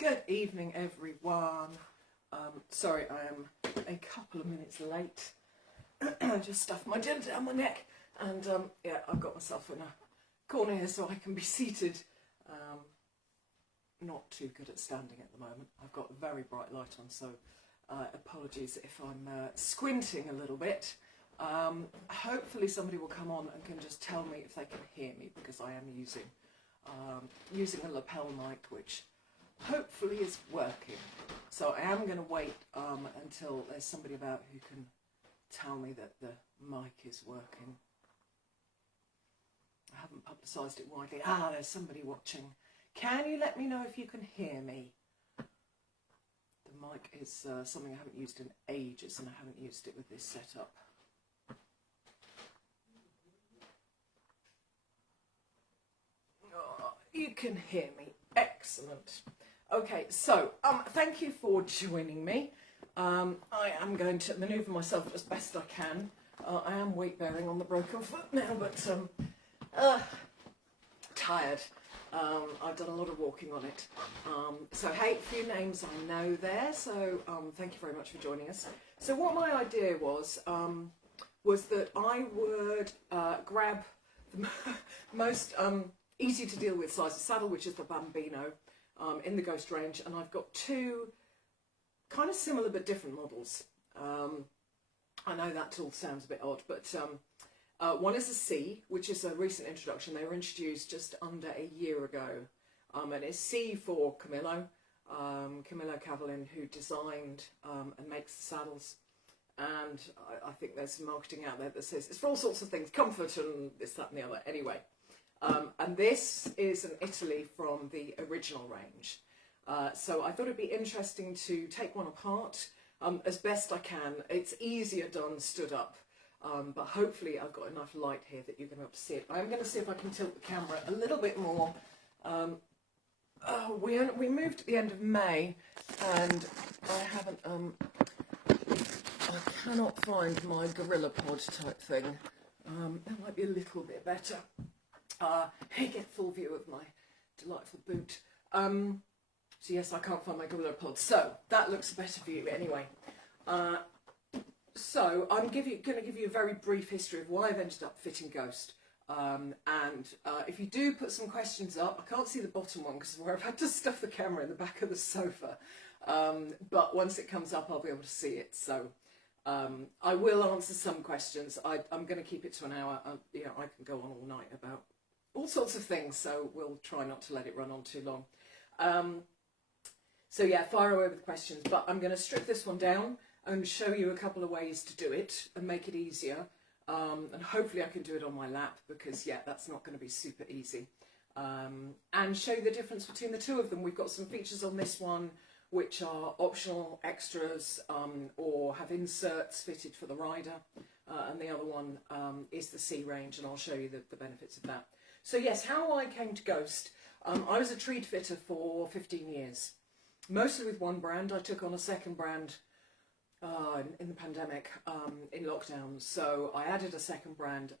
Good evening, everyone. Sorry, I am a couple of minutes late. I just stuffed my gin down my neck, and yeah, I've got myself in a corner here so I can be seated. Not too good at standing at the moment. I've got a very bright light on, so apologies if I'm squinting a little bit. Hopefully somebody will come on and can just tell me if they can hear me, because I am using a lapel mic, which hopefully is working. So I am going to wait until there's somebody about who can tell me that the mic is working. I haven't publicised it widely. There's somebody watching. Can you let me know if you can hear me? The mic is something I haven't used in ages, and I haven't used it with this setup. Oh, you can hear me. Excellent. Okay, so thank you for joining me. I am going to manoeuvre myself as best I can. I am weight bearing on the broken foot now, but tired. I've done a lot of walking on it. So hey, a few names I know there, so thank you very much for joining us. So what my idea was that I would grab the most easy to deal with size of saddle, which is the Bambino, in the Ghost range, and I've got two kind of similar but different models. I know that all sounds a bit odd, but one is a C, which is a recent introduction. They were introduced just under a year ago, and it's C for Camillo Cavallin, who designed and makes the saddles. And I think there's some marketing out there that says it's for all sorts of things, comfort and this, that and the other. Anyway, and this is an Italy from the original range. So I thought it'd be interesting to take one apart as best I can. It's easier done stood up, but hopefully I've got enough light here that you're going to be able to see it. I'm going to see if I can tilt the camera a little bit more. We moved at the end of May, and I haven't, I cannot find my gorilla pod type thing. That might be a little bit better. Here, get full view of my delightful boot. So yes, I can't find my gorilla pod, so that looks a better view anyway. So I'm going to give you a very brief history of why I've ended up fitting Ghost. And if you do put some questions up, I can't see the bottom one because where I've had to stuff the camera in the back of the sofa. But once it comes up, I'll be able to see it. So I will answer some questions. I'm going to keep it to an hour. I can go on all night about all sorts of things, so we'll try not to let it run on too long. So yeah, fire away with questions, but I'm going to strip this one down and show you a couple of ways to do it and make it easier. And hopefully I can do it on my lap, because yeah, that's not going to be super easy. And show you the difference between the two of them. We've got some features on this one which are optional extras or have inserts fitted for the rider. And the other one is the C range, and I'll show you the benefits of that. So yes, how I came to Ghost. I was a treed fitter for 15 years, mostly with one brand. I took on a second brand in the pandemic, in lockdown. So I added a second brand.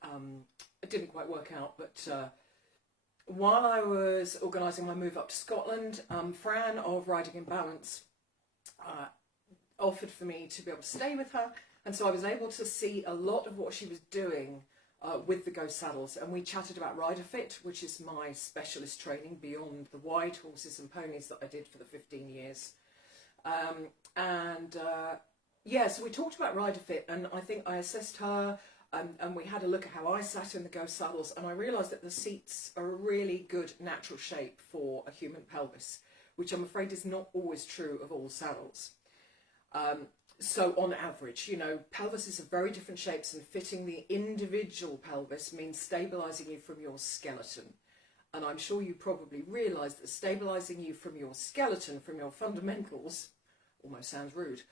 It didn't quite work out, but while I was organising my move up to Scotland, Fran of Riding in Balance offered for me to be able to stay with her. And so I was able to see a lot of what she was doing with the Ghost saddles, and we chatted about rider fit, which is my specialist training beyond the wide horses and ponies that I did for the 15 years. Yeah, so we talked about rider fit, and I think I assessed her, and we had a look at how I sat in the Ghost saddles, and I realised that the seats are a really good natural shape for a human pelvis, which I'm afraid is not always true of all saddles. So on average, pelvises are very different shapes, and fitting the individual pelvis means stabilising you from your skeleton. And I'm sure you probably realise that stabilising you from your skeleton, from your fundamentals, almost sounds rude,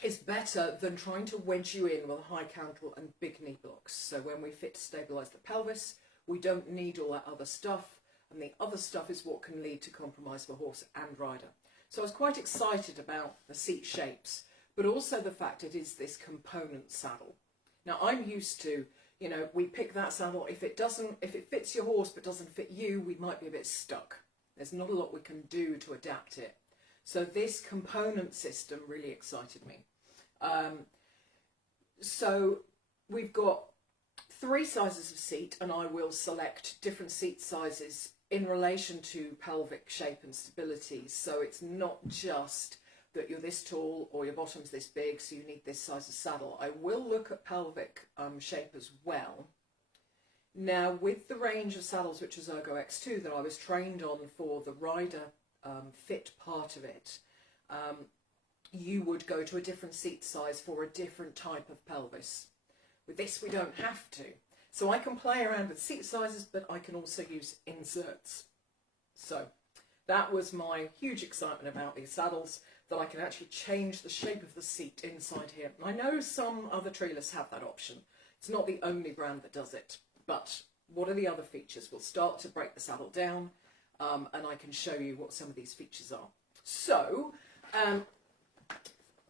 is better than trying to wedge you in with a high cantle and big knee blocks. So when we fit to stabilise the pelvis, we don't need all that other stuff, and the other stuff is what can lead to compromise for horse and rider. So I was quite excited about the seat shapes, but also the fact it is this component saddle. Now I'm used to, we pick that saddle. If it fits your horse but doesn't fit you, we might be a bit stuck. There's not a lot we can do to adapt it. So this component system really excited me. So we've got 3 sizes of seat, and I will select different seat sizes in relation to pelvic shape and stability. So it's not just that you're this tall or your bottom's this big, so you need this size of saddle. I will look at pelvic shape as well. Now, with the range of saddles, which is Ergo X2 that I was trained on for the rider fit part of it, you would go to a different seat size for a different type of pelvis. With this, we don't have to. So I can play around with seat sizes, but I can also use inserts. So that was my huge excitement about these saddles, that I can actually change the shape of the seat inside here. I know some other treeless have that option. It's not the only brand that does it, but what are the other features? We'll start to break the saddle down, and I can show you what some of these features are. So,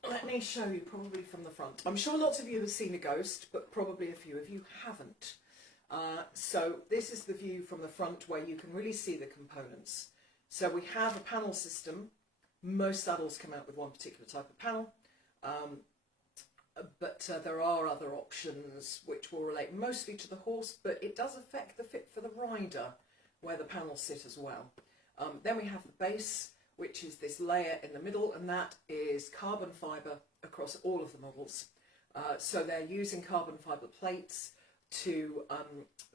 let me show you probably from the front. I'm sure lots of you have seen a Ghost, but probably a few of you haven't. So this is the view from the front where you can really see the components. So we have a panel system. Most saddles come out with one particular type of panel, but there are other options which will relate mostly to the horse, but it does affect the fit for the rider where the panels sit as well. Then we have the base, which is this layer in the middle, and that is carbon fibre across all of the models. So they're using carbon fibre plates to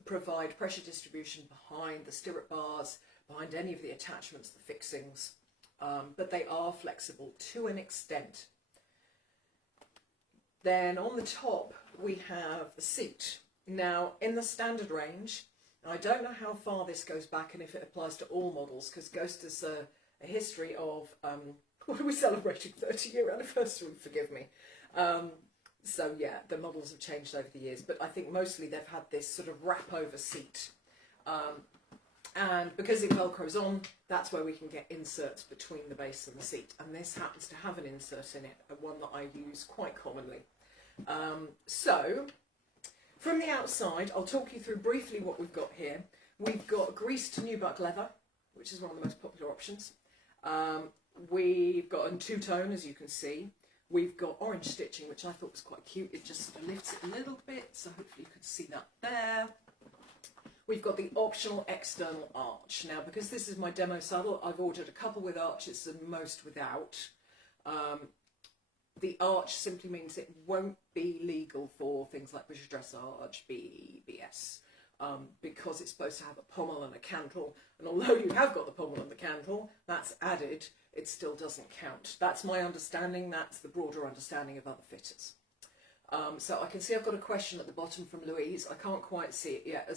provide pressure distribution behind the stirrup bars, behind any of the attachments, the fixings, but they are flexible to an extent. Then on the top we have the seat. Now in the standard range, I don't know how far this goes back and if it applies to all models, because Ghost has a history of, what are we celebrating, 30-year anniversary, forgive me. So yeah, the models have changed over the years, but I think mostly they've had this sort of wrap over seat. And because it velcros on, that's where we can get inserts between the base and the seat. And this happens to have an insert in it, one that I use quite commonly. So from the outside, I'll talk you through briefly what we've got here. We've got greased nubuck leather, which is one of the most popular options. We've got a two-tone, as you can see. We've got orange stitching, which I thought was quite cute. It just sort of lifts it a little bit, so hopefully you could see that there. We've got the optional external arch. Now, because this is my demo saddle, I've ordered a couple with arches and most without. The arch simply means it won't be legal for things like British dressage, BS, because it's supposed to have a pommel and a cantle, and although you have got the pommel and the cantle, that's added, it still doesn't count. That's my understanding, that's the broader understanding of other fitters. So I can see I've got a question at the bottom from Louise. I can't quite see it yet.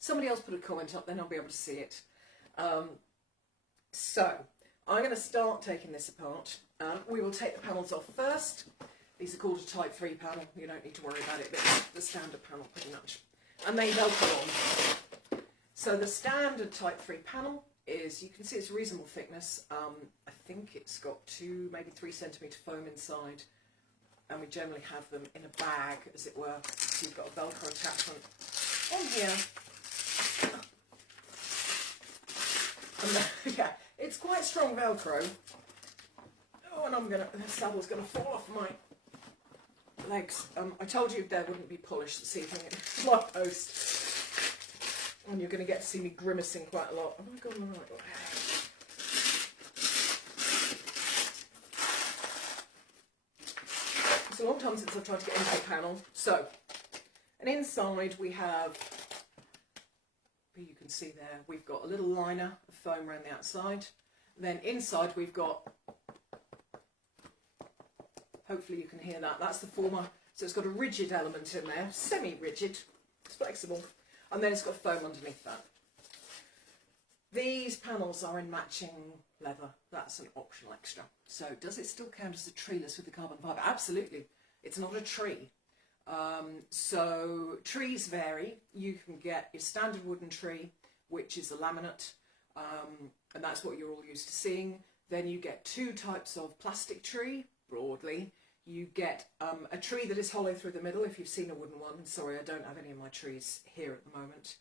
Somebody else put a comment up, then I'll be able to see it. So I'm going to start taking this apart. We will take the panels off first. These are called a Type 3 panel. You don't need to worry about it, but it's the standard panel pretty much. And they velcro on. So the standard Type 3 panel is, you can see it's a reasonable thickness. I think it's got 2, maybe 3 centimetre foam inside. And we generally have them in a bag, as it were. So you've got a Velcro attachment on here. And yeah, it's quite strong Velcro. Oh, and the saddle's gonna fall off my legs. I told you there wouldn't be polish this evening in my post. And you're gonna get to see me grimacing quite a lot. Oh my God, I'm right. It's a long time since I've tried to get into the panel. So, and inside we have, you can see there, we've got a little liner of foam around the outside. Then inside we've got, hopefully you can hear that, that's the former. So it's got a rigid element in there, semi-rigid, it's flexible. And then it's got foam underneath that. These panels are in matching leather. That's an optional extra. So does it still count as a treeless with the carbon fibre? Absolutely. It's not a tree. So trees vary. You can get your standard wooden tree, which is a laminate, and that's what you're all used to seeing. Then you get 2 types of plastic tree, broadly. You get a tree that is hollow through the middle, if you've seen a wooden one. Sorry, I don't have any of my trees here at the moment.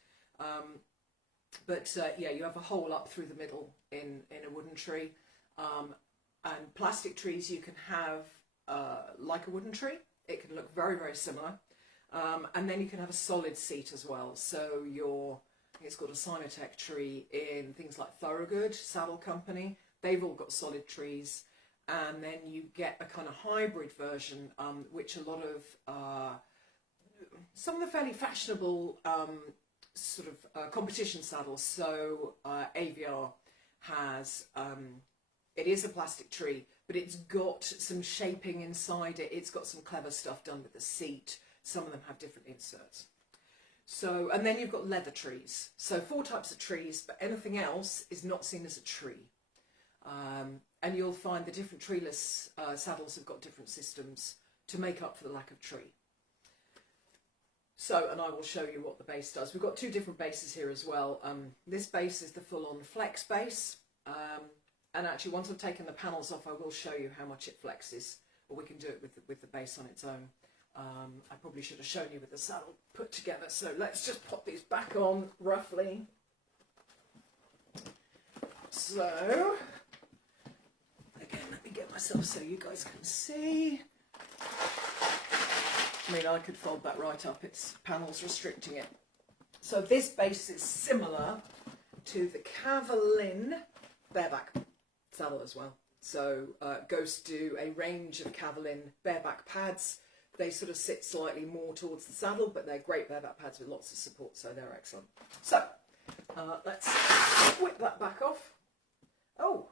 yeah, you have a hole up through the middle in a wooden tree. And plastic trees you can have like a wooden tree. It can look very, very similar. And then you can have a solid seat as well. So it's called a semiFLEXX tree in things like Thorogood, Saddle Company. They've all got solid trees. And then you get a kind of hybrid version, which a lot of, some of the fairly fashionable sort of competition saddles. So AVR has, it is a plastic tree, but it's got some shaping inside it. It's got some clever stuff done with the seat. Some of them have different inserts. So, and then you've got leather trees. So 4 types of trees, but anything else is not seen as a tree. And you'll find the different treeless saddles have got different systems to make up for the lack of tree. So, and I will show you what the base does. We've got 2 different bases here as well. This base is the full-on FLEXX base. And actually, once I've taken the panels off, I will show you how much it flexes, or we can do it with the base on its own. I probably should have shown you with the saddle put together. So let's just pop these back on roughly. So, again, let me get myself so you guys can see. I mean, I could fold that right up. It's panels restricting it. So this base is similar to the Cavallin bareback saddle as well. So Ghost do a range of Cavallin bareback pads. They sort of sit slightly more towards the saddle, but they're great bareback pads with lots of support, so they're excellent. So let's whip that back off. Oh,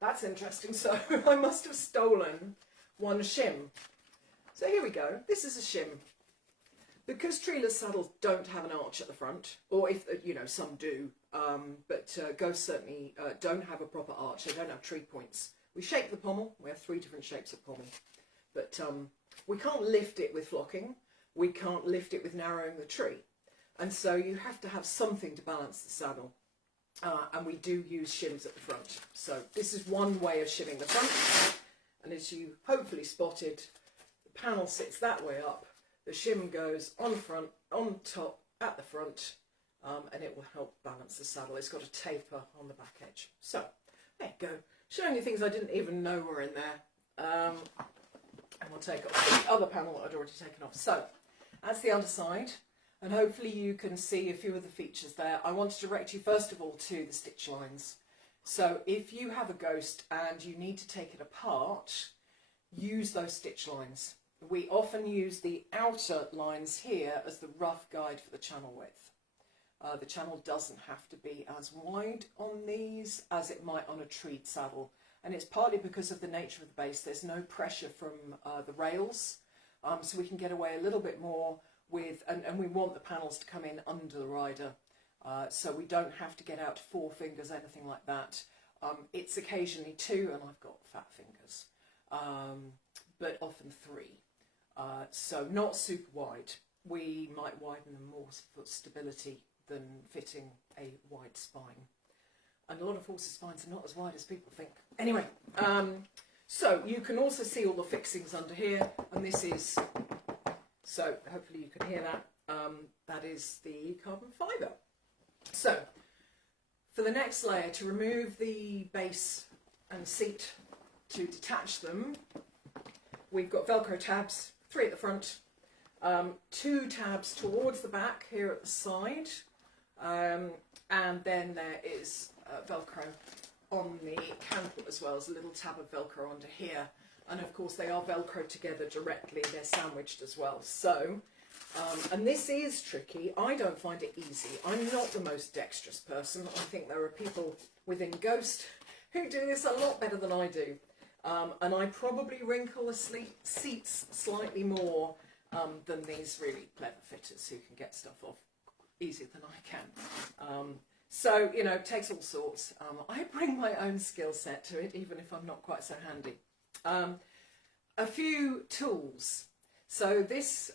that's interesting. So I must have stolen one shim. So here we go. This is a shim. Because treeless saddles don't have an arch at the front, or if, you know, some do, but Ghosts certainly don't have a proper arch. They don't have tree points. We shape the pommel. We have 3 different shapes of pommel. But we can't lift it with flocking. We can't lift it with narrowing the tree. And so you have to have something to balance the saddle. And we do use shims at the front. So this is one way of shimming the front. And as you hopefully spotted, the panel sits that way up. The shim goes on front, on top, at the front, and it will help balance the saddle. It's got a taper on the back edge. So, there you go. Showing you things I didn't even know were in there. And we'll take off the other panel that I'd already taken off. So, that's the underside, and hopefully you can see a few of the features there. I want to direct you first of all to the stitch lines. So, if you have a Ghost and you need to take it apart, use those stitch lines. We often use the outer lines here as the rough guide for the channel width. The channel doesn't have to be as wide on these as it might on a treed saddle. And it's partly because of the nature of the base. There's no pressure from the rails, so we can get away a little bit more with, and we want the panels to come in under the rider. So we don't have to get out 4 fingers, anything like that. It's occasionally 2, and I've got fat fingers, but often 3. So not super wide. We might widen them more for stability than fitting a wide spine. And a lot of horses' spines are not as wide as people think. Anyway, so you can also see all the fixings under here, and this is, so hopefully you can hear that, that is the carbon fibre. So, for the next layer, to remove the base and seat, to detach them, we've got Velcro tabs. 3 at the front, 2 tabs towards the back here at the side, and then there is Velcro on the cantle as well as a little tab of Velcro under here. And of course they are Velcro together directly, they're sandwiched as well. So, and this is tricky. I don't find it easy. I'm not the most dexterous person. I think there are people within Ghost who do this a lot better than I do. And I probably wrinkle the seats slightly more than these really clever fitters who can get stuff off easier than I can. So, you know, it takes all sorts. I bring my own skill set to it, even if I'm not quite so handy. A few tools. So this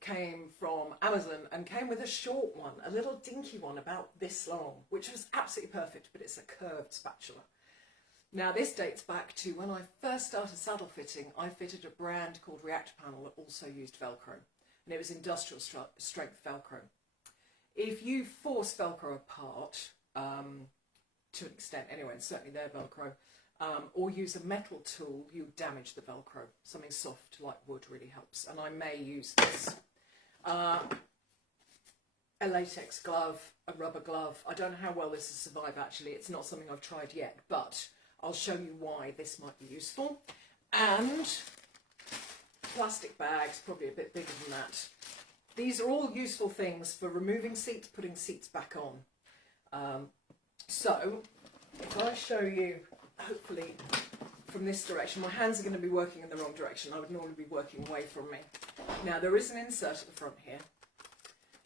came from Amazon and came with a short one, a little dinky one about this long, which was absolutely perfect, but it's a curved spatula. Now this dates back to when I first started saddle fitting. I fitted a brand called Reactor Panel that also used Velcro, and it was industrial strength Velcro. if you force Velcro apart, to an extent anyway, and certainly they're Velcro, or use a metal tool, you damage the Velcro. Something soft like wood really helps. And I may use this. A latex glove, a rubber glove. I don't know how well this will survive actually. It's not something I've tried yet, but I'll show you why this might be useful. And plastic bags, probably a bit bigger than that. These are all useful things for removing seats, putting seats back on. So if I show you, hopefully from this direction, my hands are going to be working in the wrong direction. I would normally be working away from me. Now there is an insert at the front here.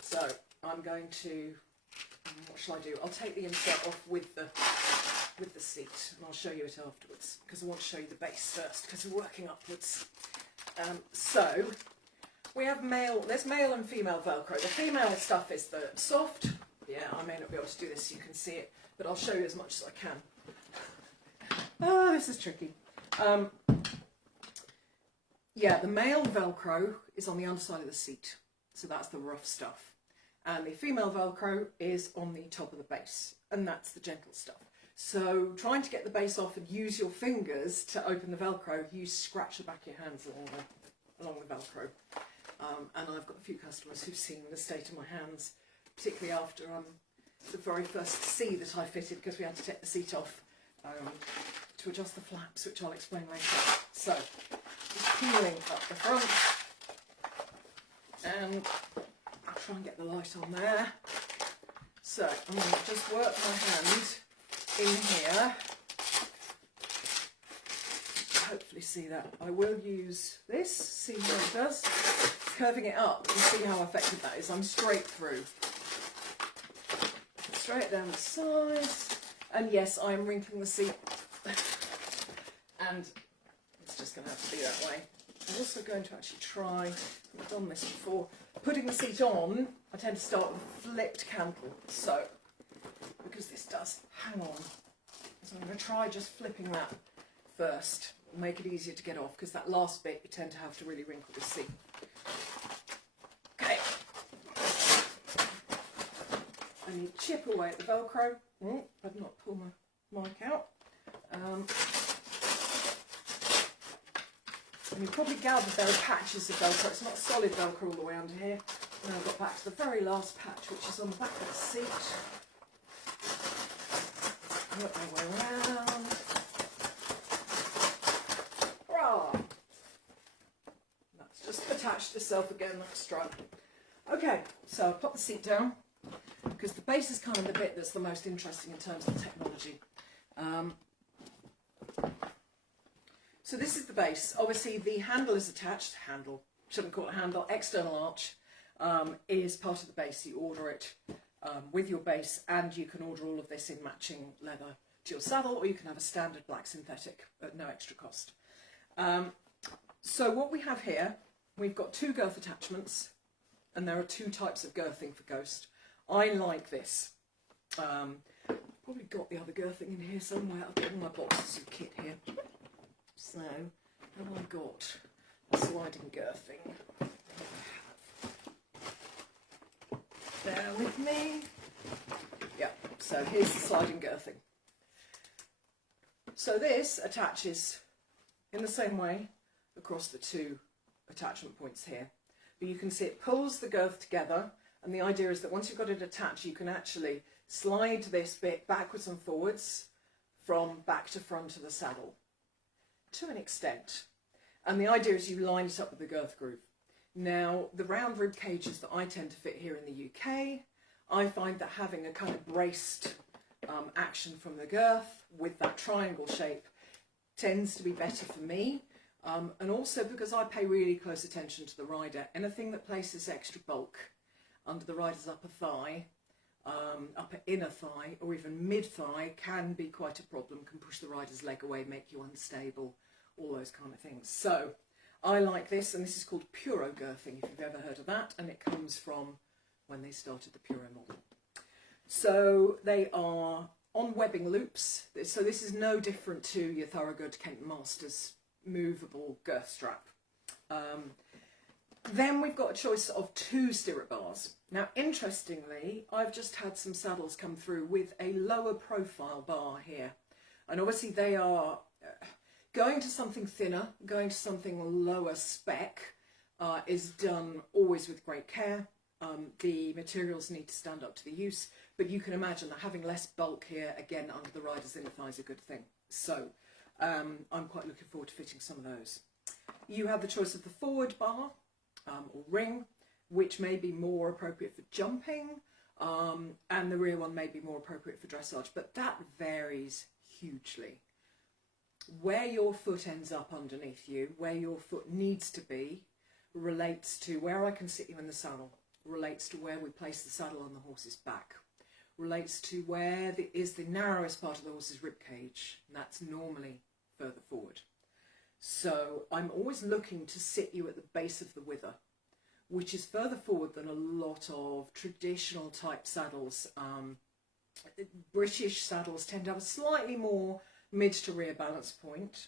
So I'm going to, what shall I do? I'll take the insert off with the seat, and I'll show you it afterwards, because I want to show you the base first, because we're working upwards. So we have there's male and female Velcro. The female stuff is the soft. Yeah, I may not be able to do this so you can see it, but I'll show you as much as I can. Oh, this is tricky. Yeah, the male Velcro is on the underside of the seat, so that's the rough stuff. And the female Velcro is on the top of the base, and that's the gentle stuff. So trying to get the base off and use your fingers to open the Velcro, you scratch the back of your hands along the Velcro. And I've got a few customers who've seen the state of my hands, particularly after the very first C that I fitted, because we had to take the seat off to adjust the flaps, which I'll explain later. So just peeling up the front, and I'll try and get the light on there. So I'm going to just work my hand in here. Hopefully see that. I will use this, see how it does. Curving it up and see how effective that is. I'm straight through. Straight down the sides. And yes, I'm wrinkling the seat. And it's just going to have to be that way. I'm also going to actually try, I've done this before, putting the seat on, I tend to start with a flipped cantle. So, because this does hang on. So I'm going to try just flipping that first. Make it easier to get off, because that last bit you tend to have to really wrinkle the seat. Okay. I need to chip away at the Velcro. I'd not pull my mic out. And you probably gathered there are patches of Velcro. It's not solid Velcro all the way under here. Now I've got back to the very last patch, which is on the back of the seat. Work my way around. Hurrah! That's just attached itself again like a strap. Okay, so I'll pop the seat down, because the base is kind of the bit that's the most interesting in terms of the technology. So this is the base. Obviously the handle is attached. Handle, shouldn't call it a handle. External arch is part of the base. You order it with your base, and you can order all of this in matching leather to your saddle, or you can have a standard black synthetic at no extra cost. So what we have here, we've got two girth attachments, and there are two types of girthing for Ghost. I like this. Probably got the other girthing in here somewhere. I've got all my boxes of kit here. So, have I got a sliding girthing? Bear with me. Yeah, so here's the sliding girthing. So this attaches in the same way across the two attachment points here. But you can see it pulls the girth together, and the idea is that once you've got it attached, you can actually slide this bit backwards and forwards from back to front of the saddle to an extent. And the idea is you line it up with the girth groove. Now, the round rib cages that I tend to fit here in the UK, I find that having a kind of braced action from the girth with that triangle shape tends to be better for me. And also because I pay really close attention to the rider. Anything that places extra bulk under the rider's upper thigh, upper inner thigh, or even mid thigh can be quite a problem, can push the rider's leg away, make you unstable, all those kind of things. So I like this, and this is called Puro girthing, if you've ever heard of that, and it comes from when they started the Puro model. So they are on webbing loops, so this is no different to your Thorogood Kent Masters movable girth strap. Then we've got a choice of 2 stirrup bars. Now, interestingly, I've just had some saddles come through with a lower profile bar here. And obviously they are going to something thinner, going to something lower spec is done always with great care. The materials need to stand up to the use, but you can imagine that having less bulk here, again, under the rider's inner thigh is a good thing. So I'm quite looking forward to fitting some of those. You have the choice of the forward bar or ring, which may be more appropriate for jumping, and the rear one may be more appropriate for dressage, but that varies hugely. Where your foot ends up underneath you, where your foot needs to be, relates to where I can sit you in the saddle, relates to where we place the saddle on the horse's back, relates to where is the narrowest part of the horse's rib cage, and that's normally further forward. So I'm always looking to sit you at the base of the wither, which is further forward than a lot of traditional type saddles. British saddles tend to have a slightly more mid to rear balance point.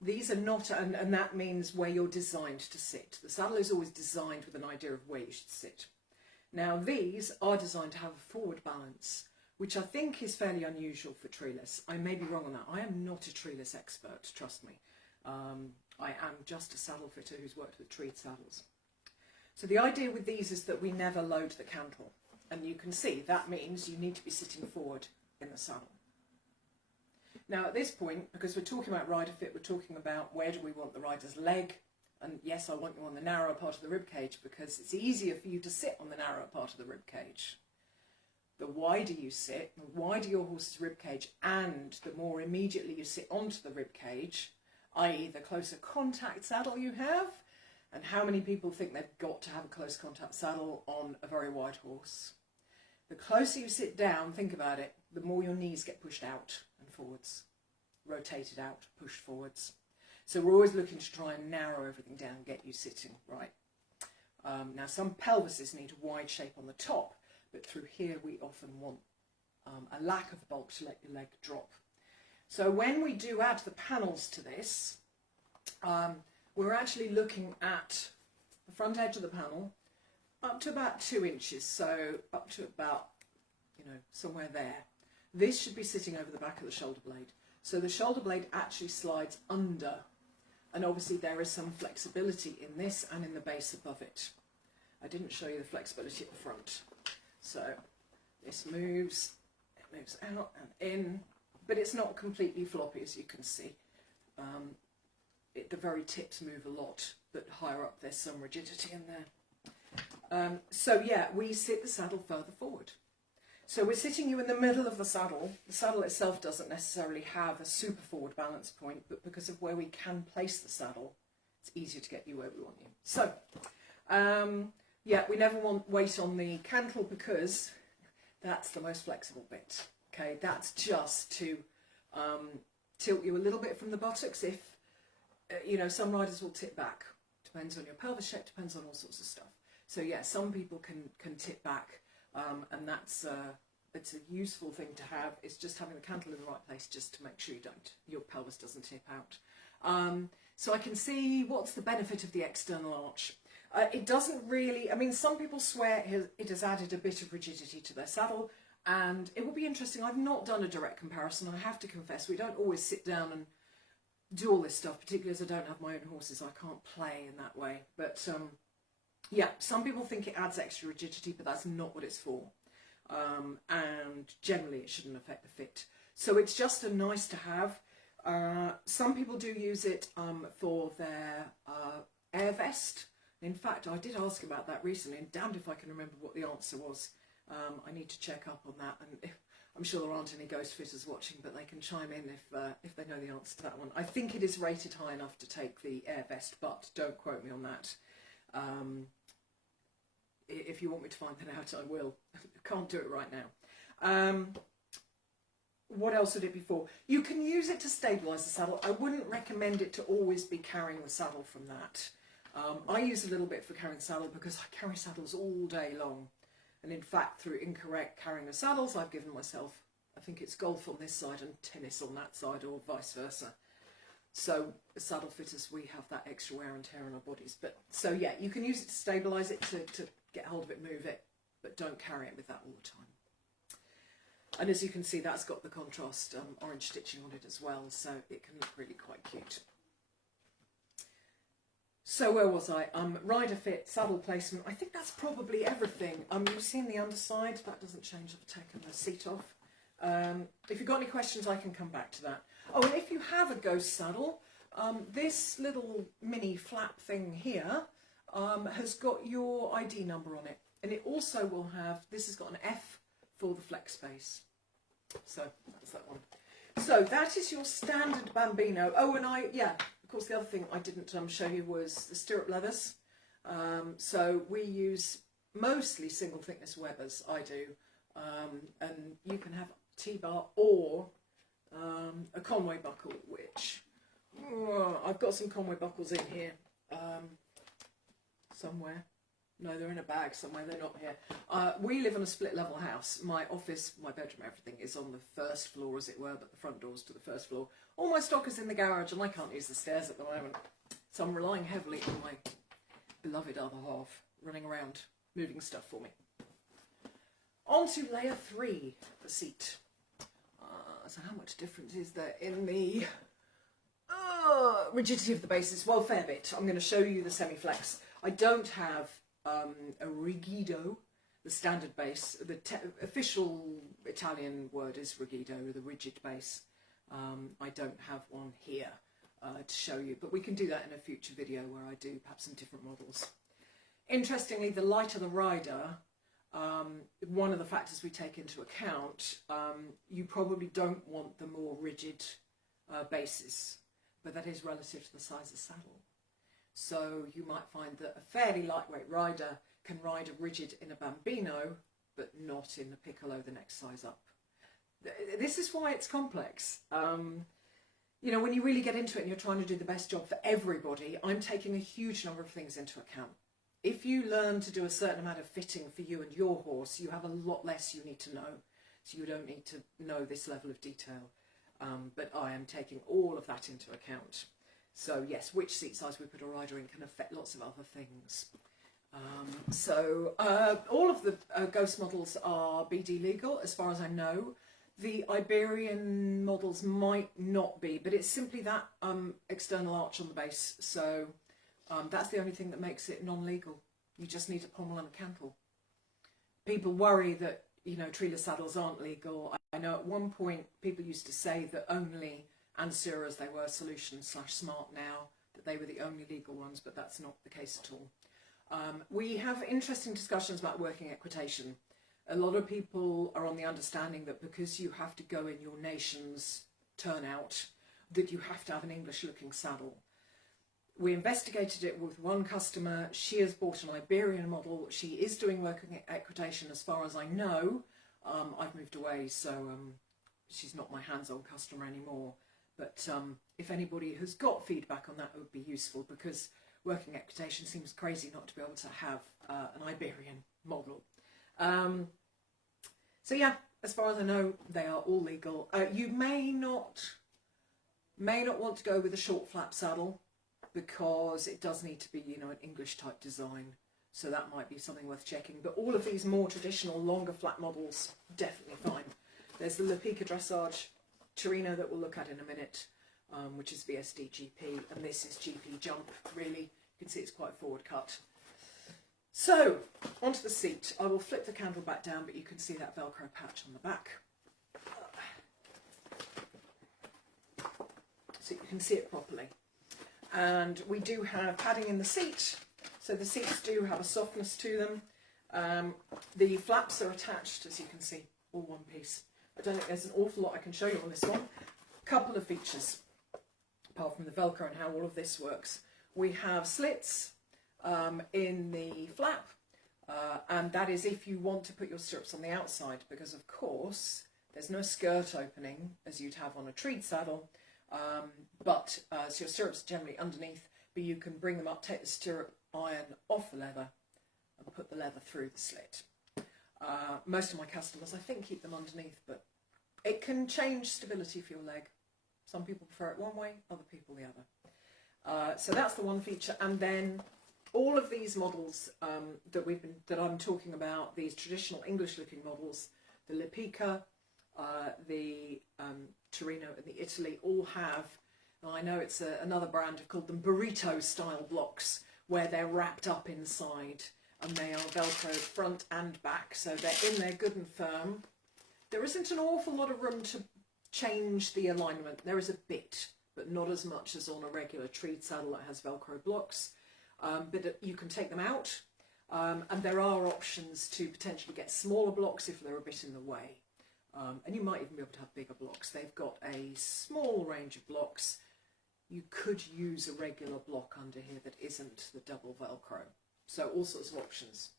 These are not, and that means where you're designed to sit. The saddle is always designed with an idea of where you should sit. Now these are designed to have a forward balance, which I think is fairly unusual for treeless. I may be wrong on that. I am not a treeless expert, trust me. I am just a saddle fitter who's worked with treed saddles. So the idea with these is that we never load the cantle. And you can see that means you need to be sitting forward in the saddle. Now at this point, because we're talking about rider fit, we're talking about where do we want the rider's leg. And yes, I want you on the narrower part of the rib cage because it's easier for you to sit on the narrower part of the rib cage. The wider you sit, the wider your horse's rib cage, and the more immediately you sit onto the rib cage, i.e. the closer contact saddle you have. And how many people think they've got to have a close contact saddle on a very wide horse? The closer you sit down, think about it, the more your knees get pushed out and forwards, rotated out, pushed forwards. So we're always looking to try and narrow everything down and get you sitting right. Now some pelvises need a wide shape on the top, but through here we often want a lack of bulk to let your leg drop. So when we do add the panels to this, we're actually looking at the front edge of the panel up to about 2 inches, so up to about, somewhere there. This should be sitting over the back of the shoulder blade. So the shoulder blade actually slides under, and obviously there is some flexibility in this and in the base above it. I didn't show you the flexibility at the front. So this moves, it moves out and in, but it's not completely floppy, as you can see. The very tips move a lot, but higher up there's some rigidity in there. So yeah, we sit the saddle further forward. So we're sitting you in the middle of the saddle. The saddle itself doesn't necessarily have a super forward balance point, but because of where we can place the saddle, it's easier to get you where we want you. So yeah, we never want weight on the cantle because that's the most flexible bit. Okay, that's just to tilt you a little bit from the buttocks if, some riders will tip back. Depends on your pelvis shape, depends on all sorts of stuff. So yeah, some people can tip back, and that's it's a useful thing to have. It's just having the cantle in the right place just to make sure your pelvis doesn't tip out. So I can see what's the benefit of the external arch. It doesn't really, some people swear it has added a bit of rigidity to their saddle, and it will be interesting. I've not done a direct comparison. I have to confess, we don't always sit down and do all this stuff, particularly as I don't have my own horses. I can't play in that way. But yeah, some people think it adds extra rigidity, but that's not what it's for. And generally it shouldn't affect the fit. So it's just a nice to have. Some people do use it for their air vest. In fact, I did ask about that recently, and damned if I can remember what the answer was. I need to check up on that, and I'm sure there aren't any ghost fitters watching, but they can chime in if they know the answer to that one. I think it is rated high enough to take the air vest, but don't quote me on that. If you want me to find that out, I will. Can't do it right now. What else would it be for? You can use it to stabilise the saddle. I wouldn't recommend it to always be carrying the saddle from that. I use a little bit for carrying saddle because I carry saddles all day long. And in fact, through incorrect carrying of saddles, I've given myself, I think it's golf on this side and tennis on that side, or vice versa. So as saddle fitters, we have that extra wear and tear on our bodies. But so yeah, you can use it to stabilise it, to get hold of it, move it, but don't carry it with that all the time. And as you can see, that's got the contrast orange stitching on it as well, so it can look really quite cute. So where was I? Rider fit, saddle placement. I think that's probably everything. You've seen the underside. That doesn't change. I've taken the seat off. If you've got any questions, I can come back to that. Oh, and if you have a Ghost saddle, this little mini flap thing here has got your ID number on it. And it also will have, this has got an F for the FLEXX space. So that's that one. So that is your standard bambino. Oh, and of course, the other thing I didn't show you was the stirrup leathers. So we use mostly single thickness Webers, I do. And you can have T-bar or a Conway buckle, which I've got some Conway buckles in here somewhere. No, they're in a bag somewhere, they're not here. We live in a split level house. My office, my bedroom, everything is on the first floor, as it were, but the front door's to the first floor. All my stock is in the garage and I can't use the stairs at the moment. So I'm relying heavily on my beloved other half running around, moving stuff for me. On to layer 3, the seat. So how much difference is there in the rigidity of the bases? Well, fair bit. I'm going to show you the semiFLEXX. I don't have a rigido, the standard base. The official Italian word is rigido, the rigid base. I don't have one here to show you, but we can do that in a future video where I do perhaps some different models. Interestingly, the lighter the rider, one of the factors we take into account, you probably don't want the more rigid bases, but that is relative to the size of the saddle. So you might find that a fairly lightweight rider can ride a rigid in a bambino, but not in the piccolo, the next size up. This is why it's complex. You know, when you really get into it and you're trying to do the best job for everybody, I'm taking a huge number of things into account. If you learn to do a certain amount of fitting for you and your horse, you have a lot less you need to know. So you don't need to know this level of detail. But I am taking all of that into account. So yes, which seat size we put a rider in can affect lots of other things. All of the Ghost models are BD legal, as far as I know. The Iberian models might not be, but it's simply that external arch on the base. So that's the only thing that makes it non-legal. You just need a pommel and a cantle. People worry that, you know, treeless saddles aren't legal. I know at one point people used to say that only Ansuras, they were Solution/Smart now, that they were the only legal ones, but that's not the case at all. We have interesting discussions about working equitation. A lot of people are on the understanding that because you have to go in your nation's turnout, that you have to have an English-looking saddle. We investigated it with one customer. She has bought an Iberian model. She is doing working equitation as far as I know. I've moved away, so she's not my hands-on customer anymore. But if anybody has got feedback on that, it would be useful, because working equitation seems crazy not to be able to have an Iberian model. So yeah, as far as I know, they are all legal. You may not want to go with a short flap saddle, because it does need to be, you know, an English type design. So that might be something worth checking. But all of these more traditional, longer flat models, definitely fine. There's the lorica dressage Torino that we'll look at in a minute, which is VSD GP, and this is GP jump, really. You can see it's quite forward cut. So, onto the seat. I will flip the candle back down, but you can see that Velcro patch on the back. So you can see it properly. And we do have padding in the seat, so the seats do have a softness to them. The flaps are attached, as you can see, all one piece. I don't think there's an awful lot I can show you on this one. Couple of features, apart from the Velcro and how all of this works. We have slits in the flap, and that is if you want to put your stirrups on the outside, because of course there's no skirt opening as you'd have on a treed saddle, so your stirrups are generally underneath, but you can bring them up, take the stirrup iron off the leather and put the leather through the slit. Most of my customers, I think, keep them underneath, but it can change stability for your leg. Some people prefer it one way, other people the other. So that's the one feature. And then all of these models that I'm talking about, these traditional English-looking models, the Lorica, the Torino and the Italy, all have, and I know it's another brand, have called them burrito-style blocks, where they're wrapped up inside, and they are Velcro front and back, so they're in there good and firm. There isn't an awful lot of room to change the alignment. There is a bit, but not as much as on a regular treed saddle that has Velcro blocks. But you can take them out, and there are options to potentially get smaller blocks if they're a bit in the way. And you might even be able to have bigger blocks. They've got a small range of blocks. You could use a regular block under here that isn't the double Velcro. So all sorts of options.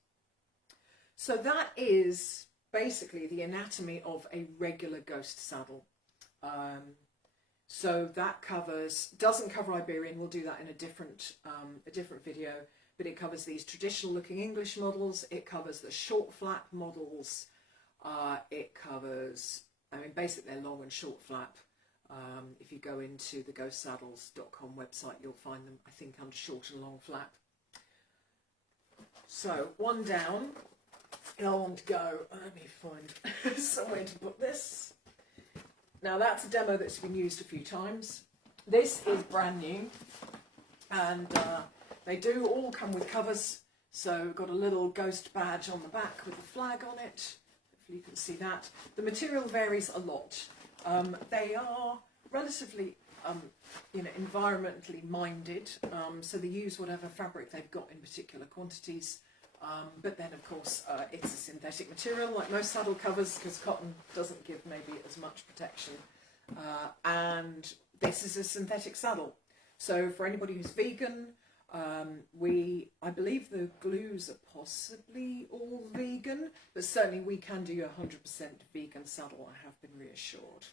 So that is basically the anatomy of a regular Ghost saddle. So that doesn't cover Iberian. We'll do that in a different video, but it covers these traditional looking English models. It covers the short flap models. It covers, I mean, basically they're long and short flap. If you go into the ghostsaddles.com website, you'll find them, I think, under short and long flap. So one down, and I want to go, let me find somewhere to put this. Now that's a demo that's been used a few times. This is brand new, and they do all come with covers. So we've got a little Ghost badge on the back with a flag on it. Hopefully you can see that. The material varies a lot. They are relatively environmentally minded, so they use whatever fabric they've got in particular quantities. But then, of course, it's a synthetic material, like most saddle covers, because cotton doesn't give maybe as much protection. And this is a synthetic saddle. So for anybody who's vegan, I believe the glues are possibly all vegan, but certainly we can do a 100% vegan saddle, I have been reassured.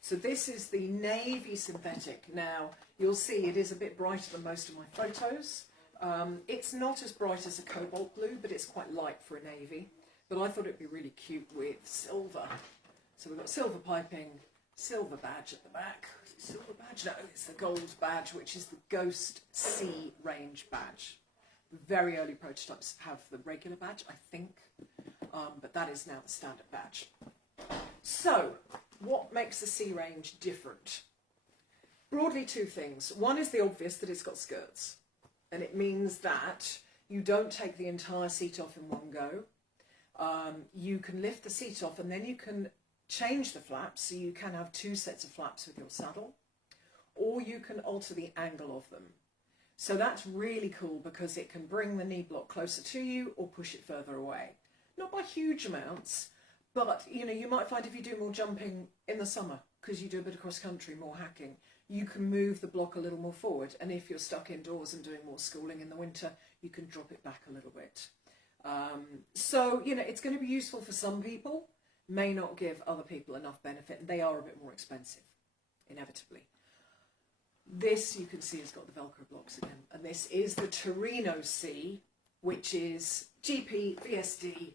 So this is the navy synthetic. Now, you'll see it is a bit brighter than most of my photos. It's not as bright as a cobalt blue, but it's quite light for a navy. But I thought it'd be really cute with silver. So we've got silver piping, silver badge at the back. Is it silver badge? No, it's the gold badge, which is the Ghost C range badge. Very early prototypes have the regular badge, I think, but that is now the standard badge. So, what makes the C range different? Broadly, two things. One is the obvious, that it's got skirts. And it means that you don't take the entire seat off in one go. You can lift the seat off, and then you can change the flaps, so you can have two sets of flaps with your saddle, or you can alter the angle of them. So that's really cool, because it can bring the knee block closer to you or push it further away. Not by huge amounts, but you might find if you do more jumping in the summer, because you do a bit of cross country, more hacking, you can move the block a little more forward. And if you're stuck indoors and doing more schooling in the winter, you can drop it back a little bit. So, it's going to be useful for some people, may not give other people enough benefit, and they are a bit more expensive, inevitably. This, you can see, has got the Velcro blocks again. And this is the Torino C, which is GP, VSD.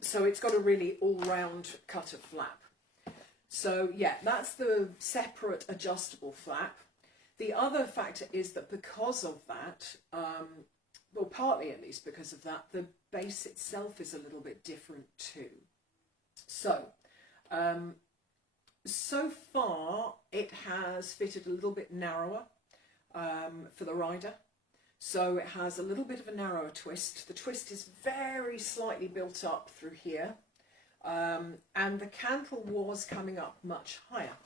So it's got a really all-round cut of flap. So yeah, that's the separate adjustable flap. The other factor is that because of that, well, partly at least because of that, the base itself is a little bit different too. So, so far it has fitted a little bit narrower for the rider. So it has a little bit of a narrower twist. The twist is very slightly built up through here. And the cantle was coming up much higher.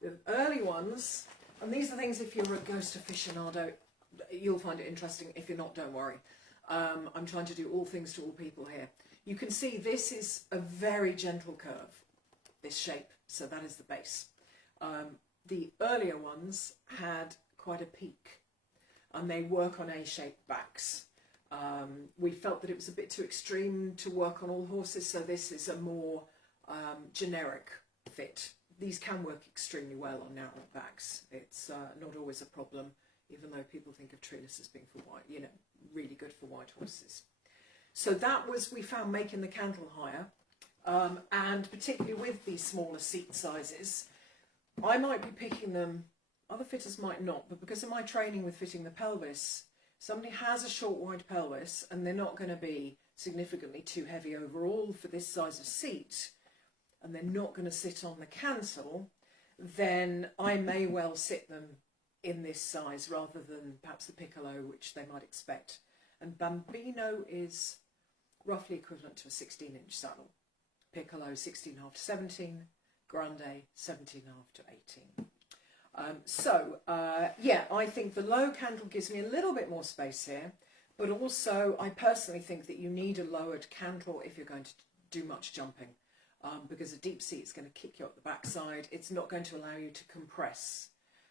The early ones, and these are things if you're a Ghost aficionado, you'll find it interesting. If you're not, don't worry. I'm trying to do all things to all people here. You can see this is a very gentle curve, this shape, so that is the base. The earlier ones had quite a peak, and they work on A-shaped backs. We felt that it was a bit too extreme to work on all horses, so this is a more generic fit. These can work extremely well on narrow backs. It's not always a problem, even though people think of treeless as being for white, really good for white horses. So that was, we found, making the cantle higher. And particularly with these smaller seat sizes, I might be picking them, other fitters might not, but because of my training with fitting the pelvis, somebody has a short wide pelvis and they're not going to be significantly too heavy overall for this size of seat, and they're not going to sit on the cancel, then I may well sit them in this size rather than perhaps the piccolo, which they might expect. And bambino is roughly equivalent to a 16-inch saddle. Piccolo 16.5 to 17, grande 17.5 to 18. Yeah, I think the low cantle gives me a little bit more space here, but also I personally think that you need a lowered cantle if you're going to do much jumping, because a deep seat is going to kick you up the backside. It's not going to allow you to compress,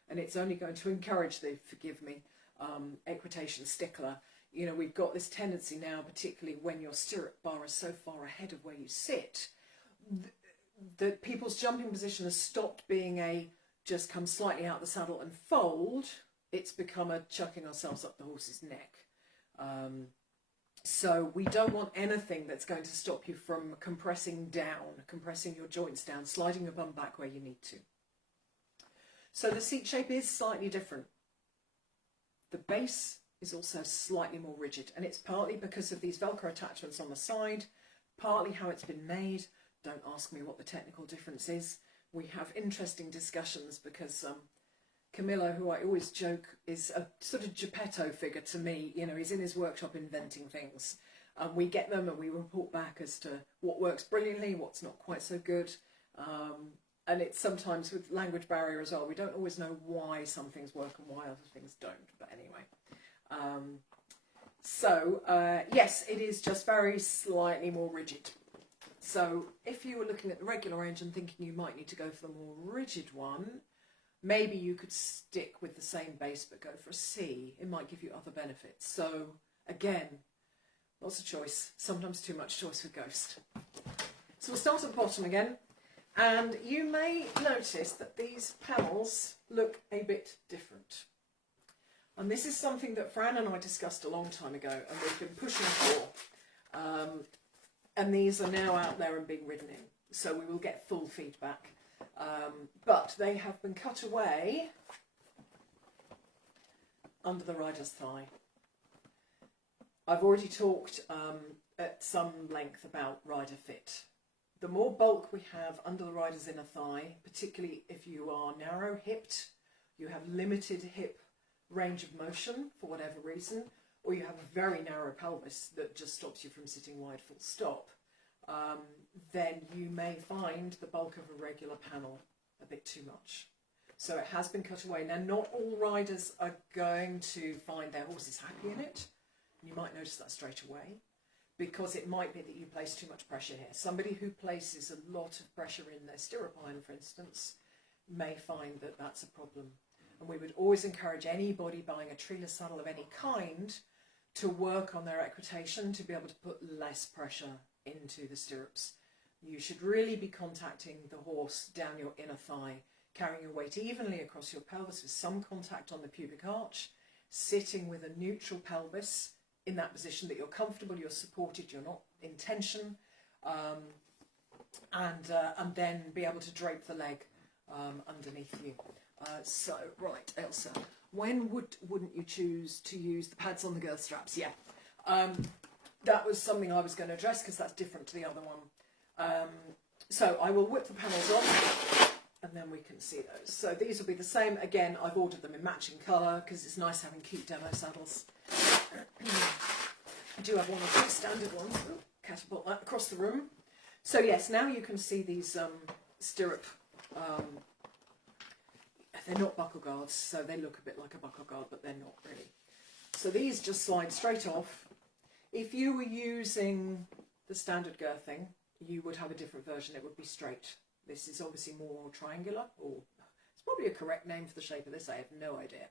and it's only going to encourage the, forgive me, equitation stickler. You know, we've got this tendency now, particularly when your stirrup bar is so far ahead of where you sit, that people's jumping position has stopped being a just come slightly out the saddle and fold. It's become a chucking ourselves up the horse's neck. So we don't want anything that's going to stop you from compressing down, compressing your joints down, sliding your bum back where you need to. So the seat shape is slightly different. The base is also slightly more rigid, and it's partly because of these Velcro attachments on the side, partly how it's been made. Don't ask me what the technical difference is. We have interesting discussions because Camillo, who I always joke is a sort of Geppetto figure to me, you know, he's in his workshop inventing things. We get them and we report back as to what works brilliantly, what's not quite so good. And it's sometimes with language barrier as well. We don't always know why some things work and why other things don't. But anyway. Yes, it is just very slightly more rigid. So if you were looking at the regular range and thinking you might need to go for the more rigid one, maybe you could stick with the same base but go for a C. It might give you other benefits. So again, lots of choice, sometimes too much choice with Ghost. So we'll start at the bottom again, and you may notice that these panels look a bit different. And this is something that Fran and I discussed a long time ago and we've been pushing for. And these are now out there and being ridden in, so we will get full feedback. But they have been cut away under the rider's thigh. I've already talked at some length about rider fit. The more bulk we have under the rider's inner thigh, particularly if you are narrow-hipped, you have limited hip range of motion for whatever reason, or you have a very narrow pelvis that just stops you from sitting wide full stop, then you may find the bulk of a regular panel a bit too much. So it has been cut away. Now, not all riders are going to find their horses happy in it. You might notice that straight away, because it might be that you place too much pressure here. Somebody who places a lot of pressure in their stirrup iron, for instance, may find that that's a problem. And we would always encourage anybody buying a treeless saddle of any kind to work on their equitation to be able to put less pressure into the stirrups. You should really be contacting the horse down your inner thigh, carrying your weight evenly across your pelvis with some contact on the pubic arch, sitting with a neutral pelvis in that position that you're comfortable, you're supported, you're not in tension, and then be able to drape the leg underneath you. So, right, Elsa, when wouldn't you choose to use the pads on the girth straps? Yeah, that was something I was going to address because that's different to the other one. So I will whip the panels off and then we can see those. So these will be the same. Again, I've ordered them in matching colour because it's nice having cute demo saddles. I do have one or two standard ones. Ooh, catapult that across the room. So yes, now you can see these stirrup. They're not buckle guards, so they look a bit like a buckle guard, but they're not really. So these just slide straight off. If you were using the standard girthing, you would have a different version. It would be straight. This is obviously more triangular, or it's probably a correct name for the shape of this. I have no idea.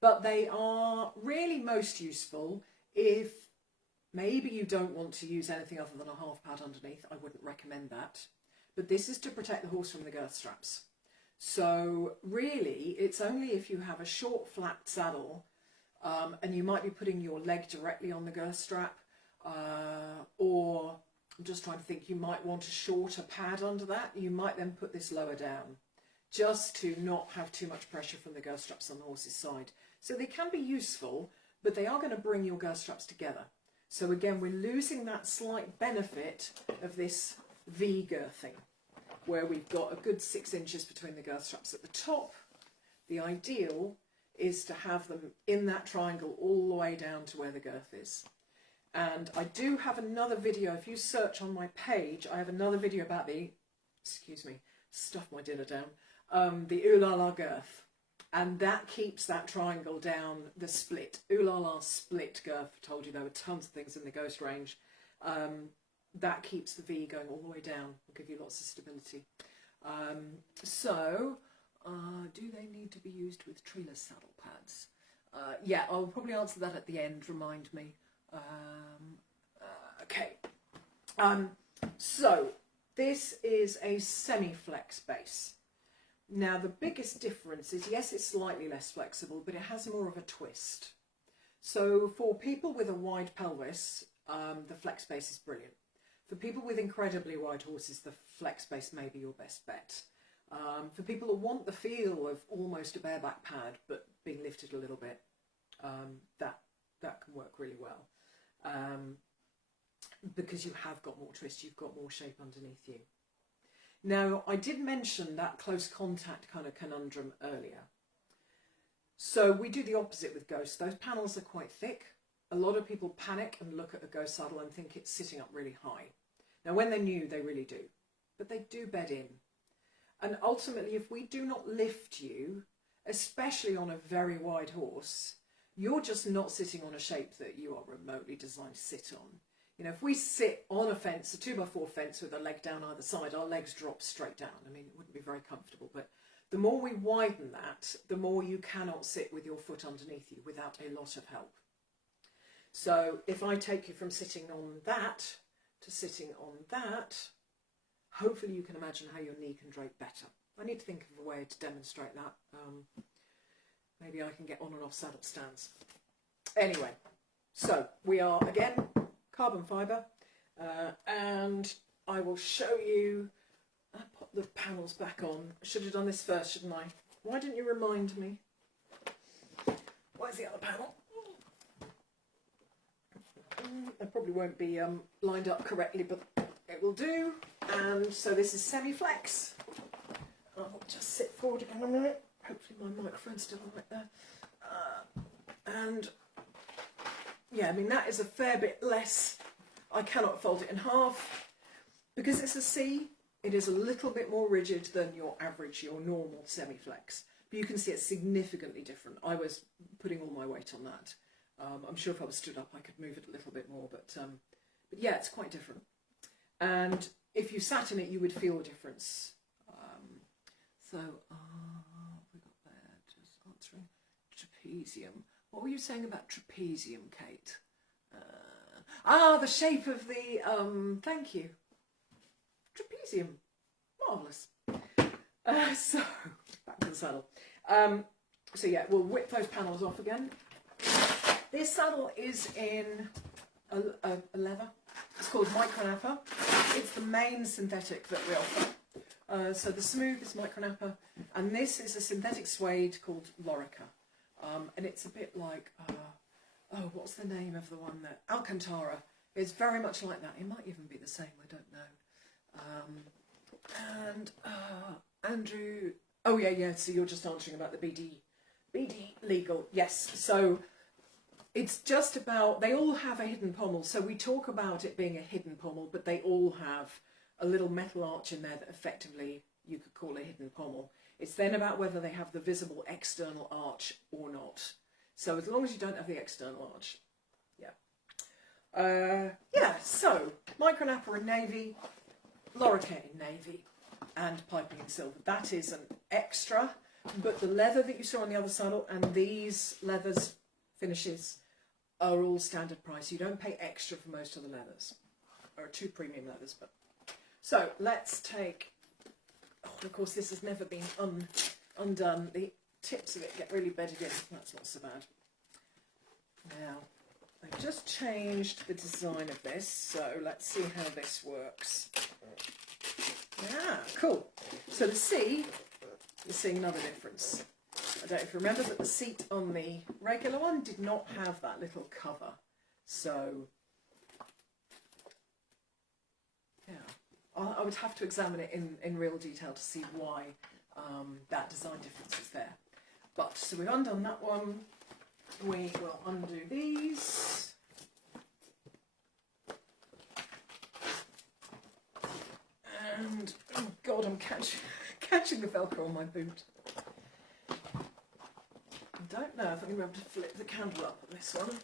But they are really most useful if maybe you don't want to use anything other than a half pad underneath. I wouldn't recommend that. But this is to protect the horse from the girth straps. So really, it's only if you have a short flat saddle and you might be putting your leg directly on the girth strap, or I'm just trying to think, you might want a shorter pad under that. You might then put this lower down, just to not have too much pressure from the girth straps on the horse's side. So they can be useful, but they are going to bring your girth straps together. So again, we're losing that slight benefit of this V girthing, where we've got a good 6 inches between the girth straps at the top. The ideal is to have them in that triangle all the way down to where the girth is. And I do have another video, if you search on my page, I have another video about the, excuse me, stuff my dinner down, the ooh la la girth. And that keeps that triangle down, the split, ooh la la split girth. I told you there were tons of things in the Ghost range. That keeps the V going all the way down, will give you lots of stability. Do they need to be used with treeless saddle pads? Yeah, I'll probably answer that at the end, remind me. Okay, so this is a semiFLEXX base. Now the biggest difference is, yes, it's slightly less flexible, but it has more of a twist. So for people with a wide pelvis, the FLEXX base is brilliant. For people with incredibly wide horses, the FLEXX base may be your best bet. For people who want the feel of almost a bareback pad, but being lifted a little bit, that can work really well. Because you have got more twist, you've got more shape underneath you. Now, I did mention that close contact kind of conundrum earlier. So we do the opposite with Ghost. Those panels are quite thick. A lot of people panic and look at a Ghost saddle and think it's sitting up really high. Now, when they're new, they really do. But they do bed in. And ultimately, if we do not lift you, especially on a very wide horse, you're just not sitting on a shape that you are remotely designed to sit on. You know, if we sit on a fence, a 2x4 fence with a leg down either side, our legs drop straight down. I mean, it wouldn't be very comfortable, but the more we widen that, the more you cannot sit with your foot underneath you without a lot of help. So if I take you from sitting on that to sitting on that, hopefully you can imagine how your knee can drape better. I need to think of a way to demonstrate that. Maybe I can get on and off saddle stands. Anyway, so we are, again, carbon fibre, and I will show you. I'll put the panels back on. I should have done this first, shouldn't I? Why didn't you remind me? Where's the other panel? It probably won't be lined up correctly, but it will do. And so this is semiFLEXX. I'll just sit forward again a minute. Hopefully my microphone's still right there. And yeah, I mean, that is a fair bit less. I cannot fold it in half. Because it's a C, it is a little bit more rigid than your average, your normal semiFLEXX. But you can see it's significantly different. I was putting all my weight on that. I'm sure if I was stood up I could move it a little bit more, but yeah, it's quite different. And if you sat in it, you would feel the difference. We got there, just answering. Trapezium. What were you saying about trapezium, Kate? The shape of the, thank you. Trapezium. Marvellous. So, back to the saddle. So yeah, we'll whip those panels off again. This saddle is in a leather. It's called micronappa. It's the main synthetic that we offer. So the smooth is micronappa, and this is a synthetic suede called lorica. And it's a bit like, what's the name of the one that, Alcantara. It's very much like that. It might even be the same, I don't know. Andrew, oh yeah, so you're just answering about the BD legal, yes. So it's just about, they all have a hidden pommel. So we talk about it being a hidden pommel, but they all have a little metal arch in there that effectively you could call a hidden pommel. It's then about whether they have the visible external arch or not. So as long as you don't have the external arch, yeah. So micronappa in navy, lorica in navy, and piping in silver. That is an extra, but the leather that you saw on the other saddle and these leathers finishes are all standard price. You don't pay extra for most of the leathers. There are 2 premium leathers, but so let's take. Oh, of course, this has never been undone. The tips of it get really bedded in. That's not so bad. Now, I've just changed the design of this, so let's see how this works. Yeah, cool. So the C, you're seeing another difference. I don't know if you remember, but the seat on the regular one did not have that little cover. So, yeah, I would have to examine it in real detail to see why that design difference is there. But, so we've undone that one. We will undo these. And, oh God, I'm catching the Velcro on my boot. I don't know if I'm going to be able to flip the candle up on this one.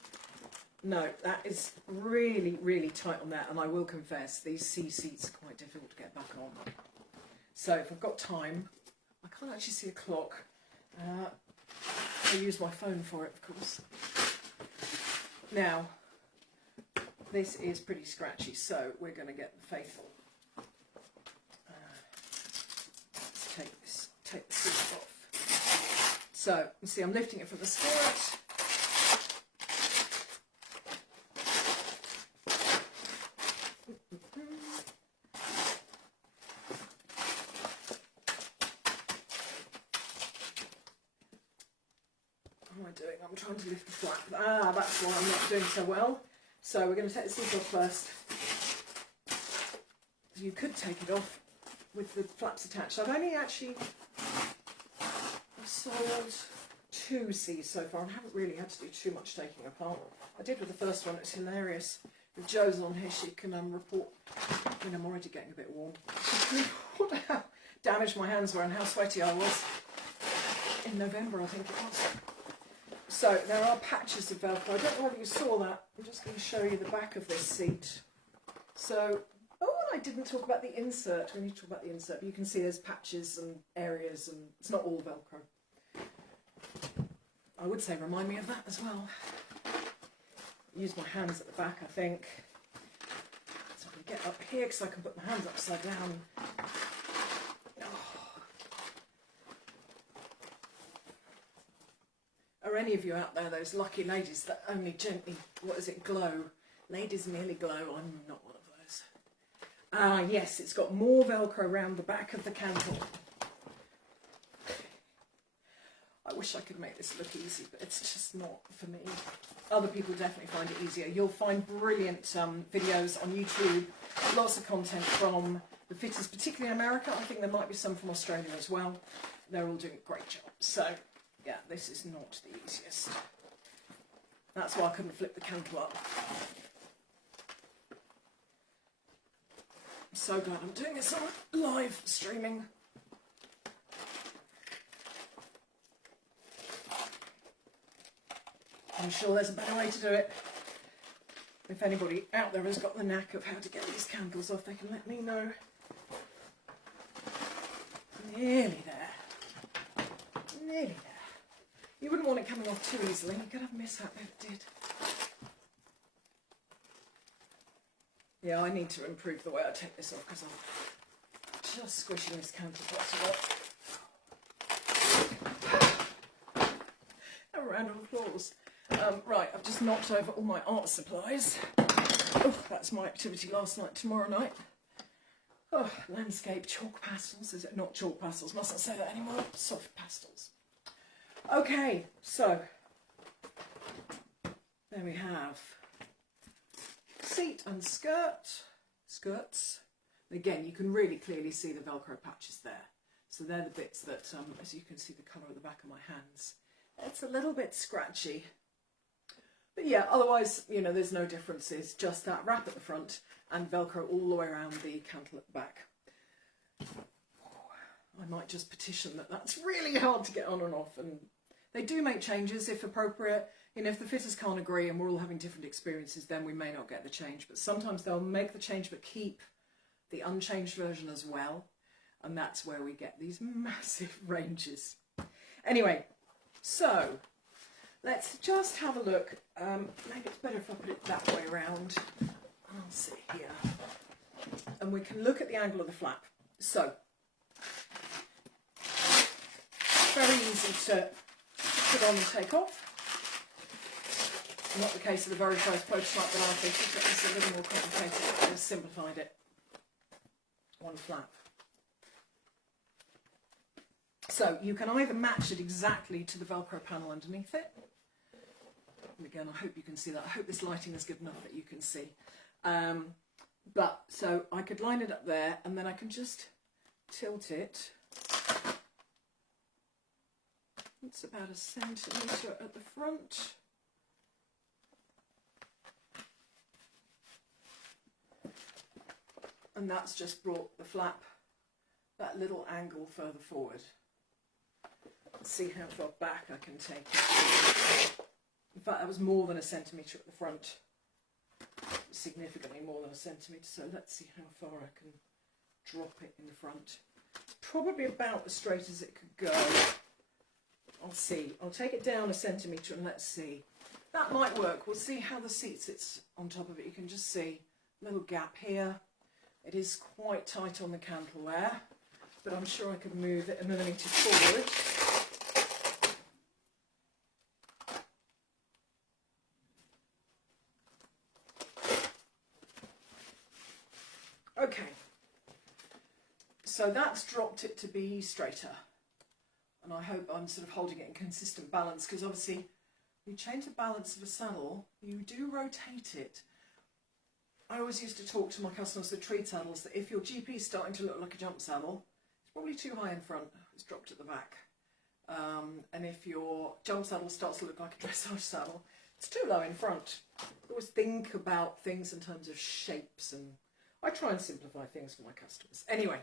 No, that is really, really tight on there, and I will confess, these C seats are quite difficult to get back on. So if I've got time, I can't actually see a clock. I use my phone for it, of course. Now, this is pretty scratchy, so we're going to get the faithful. Let's take the seat off. So, you see I'm lifting it from the skirt. What am I doing? I'm trying to lift the flap. Ah, that's why I'm not doing so well. So we're going to take the seat off first. You could take it off with the flaps attached. I've only actually sold 2 C's so far and haven't really had to do too much taking apart. I did with the first one, it's hilarious. If Jo's on here, she can report. I mean, I'm already getting a bit warm. She can report how damaged my hands were and how sweaty I was in November, I think it was. So there are patches of Velcro. I don't know whether you saw that. I'm just going to show you the back of this seat. So, oh, and I didn't talk about the insert. We need to talk about the insert. But you can see there's patches and areas, and it's not all Velcro. I would say remind me of that as well. Use my hands at the back, I think. So I can get up here because I can put my hands upside down. Oh. Are any of you out there those lucky ladies that only gently, what is it, glow? Ladies merely glow. I'm not one of those. Ah, yes, it's got more Velcro around the back of the cantle. I wish I could make this look easy, but it's just not for me. Other people definitely find it easier. You'll find brilliant videos on YouTube, lots of content from the fitters, particularly in America. I think there might be some from Australia as well. They're all doing a great job. So, yeah, this is not the easiest. That's why I couldn't flip the cantle up. I'm so glad I'm doing this on live streaming. I'm sure there's a better way to do it. If anybody out there has got the knack of how to get these candles off, they can let me know. Nearly there. Nearly there. You wouldn't want it coming off too easily. You could have a mishap if it did. Yeah, I need to improve the way I take this off because I'm just squishing this candle quite a lot. A round of applause. Right, I've just knocked over all my art supplies. Oh, that's my activity last night, tomorrow night. Oh, landscape, chalk pastels. Is it not chalk pastels? Mustn't say that anymore. Soft pastels. Okay, so there we have seat and skirts. Again, you can really clearly see the Velcro patches there. So they're the bits that, as you can see the colour of the back of my hands. It's a little bit scratchy. But yeah, otherwise, you know, there's no differences. Just that wrap at the front and Velcro all the way around the cantle at the back. I might just petition that that's really hard to get on and off. And they do make changes if appropriate. And if the fitters can't agree and we're all having different experiences, then we may not get the change. But sometimes they'll make the change but keep the unchanged version as well. And that's where we get these massive ranges. Anyway, so let's just have a look. Maybe it's better if I put it that way around. I'll sit here. And we can look at the angle of the flap. So, very easy to put on and take off. Not the case of the very first prototype that I fitted, but it's a little more complicated. I just simplified it. One flap. So you can either match it exactly to the Velcro panel underneath it. And again, I hope you can see that. I hope this lighting is good enough that you can see. But so I could line it up there, and then I can just tilt it. It's about 1 centimetre at the front. And that's just brought the flap that little angle further forward. Let's see how far back I can take it. In fact, that was more than 1 centimetre at the front. Significantly more than 1 centimetre. So let's see how far I can drop it in the front. It's probably about as straight as it could go. I'll see. I'll take it down 1 centimetre and let's see. That might work. We'll see how the seat sits on top of it. You can just see a little gap here. It is quite tight on the cantle there, but I'm sure I could move it 1 millimetre forward. Okay, so that's dropped it to be straighter, and I hope I'm sort of holding it in consistent balance, because obviously you change the balance of a saddle, you do rotate it. I always used to talk to my customers with treed saddles that if your GP is starting to look like a jump saddle, it's probably too high in front, it's dropped at the back. And if your jump saddle starts to look like a dressage saddle, it's too low in front. I always think about things in terms of shapes, and I try and simplify things for my customers. Anyway,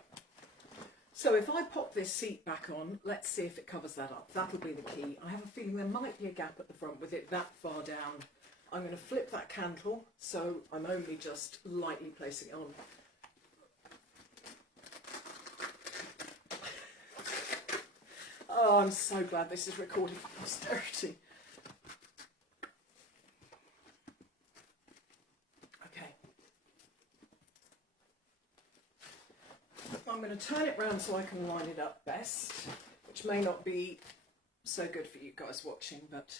so if I pop this seat back on, let's see if it covers that up. That'll be the key. I have a feeling there might be a gap at the front with it that far down. I'm going to flip that cantle, so I'm only just lightly placing it on. Oh, I'm so glad this is recorded for posterity. Okay. I'm going to turn it round so I can line it up best, which may not be so good for you guys watching, but...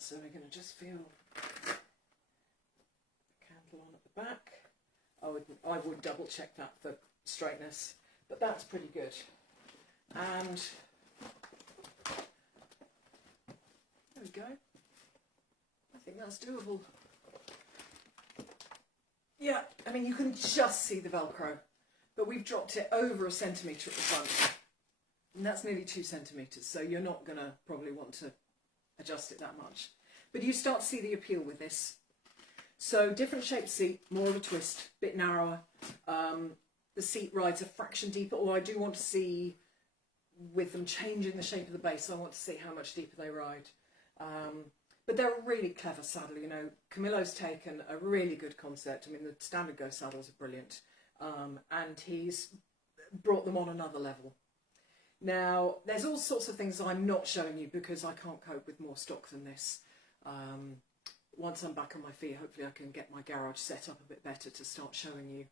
So we're going to just feel the cantle on at the back. I would double check that for straightness, but that's pretty good. And there we go. I think that's doable. Yeah, I mean you can just see the Velcro, but we've dropped it over 1 centimetre at the front, and that's nearly 2 centimetres, so you're not going to probably want to adjust it that much. But you start to see the appeal with this. So different shaped seat, more of a twist, bit narrower. The seat rides a fraction deeper, although I do want to see, with them changing the shape of the base, I want to see how much deeper they ride. But they're a really clever saddle, you know. Camillo's taken a really good concept. I mean, the standard Ghost saddles are brilliant. And he's brought them on another level. Now, there's all sorts of things I'm not showing you because I can't cope with more stock than this. Once I'm back on my feet, hopefully I can get my garage set up a bit better to start showing you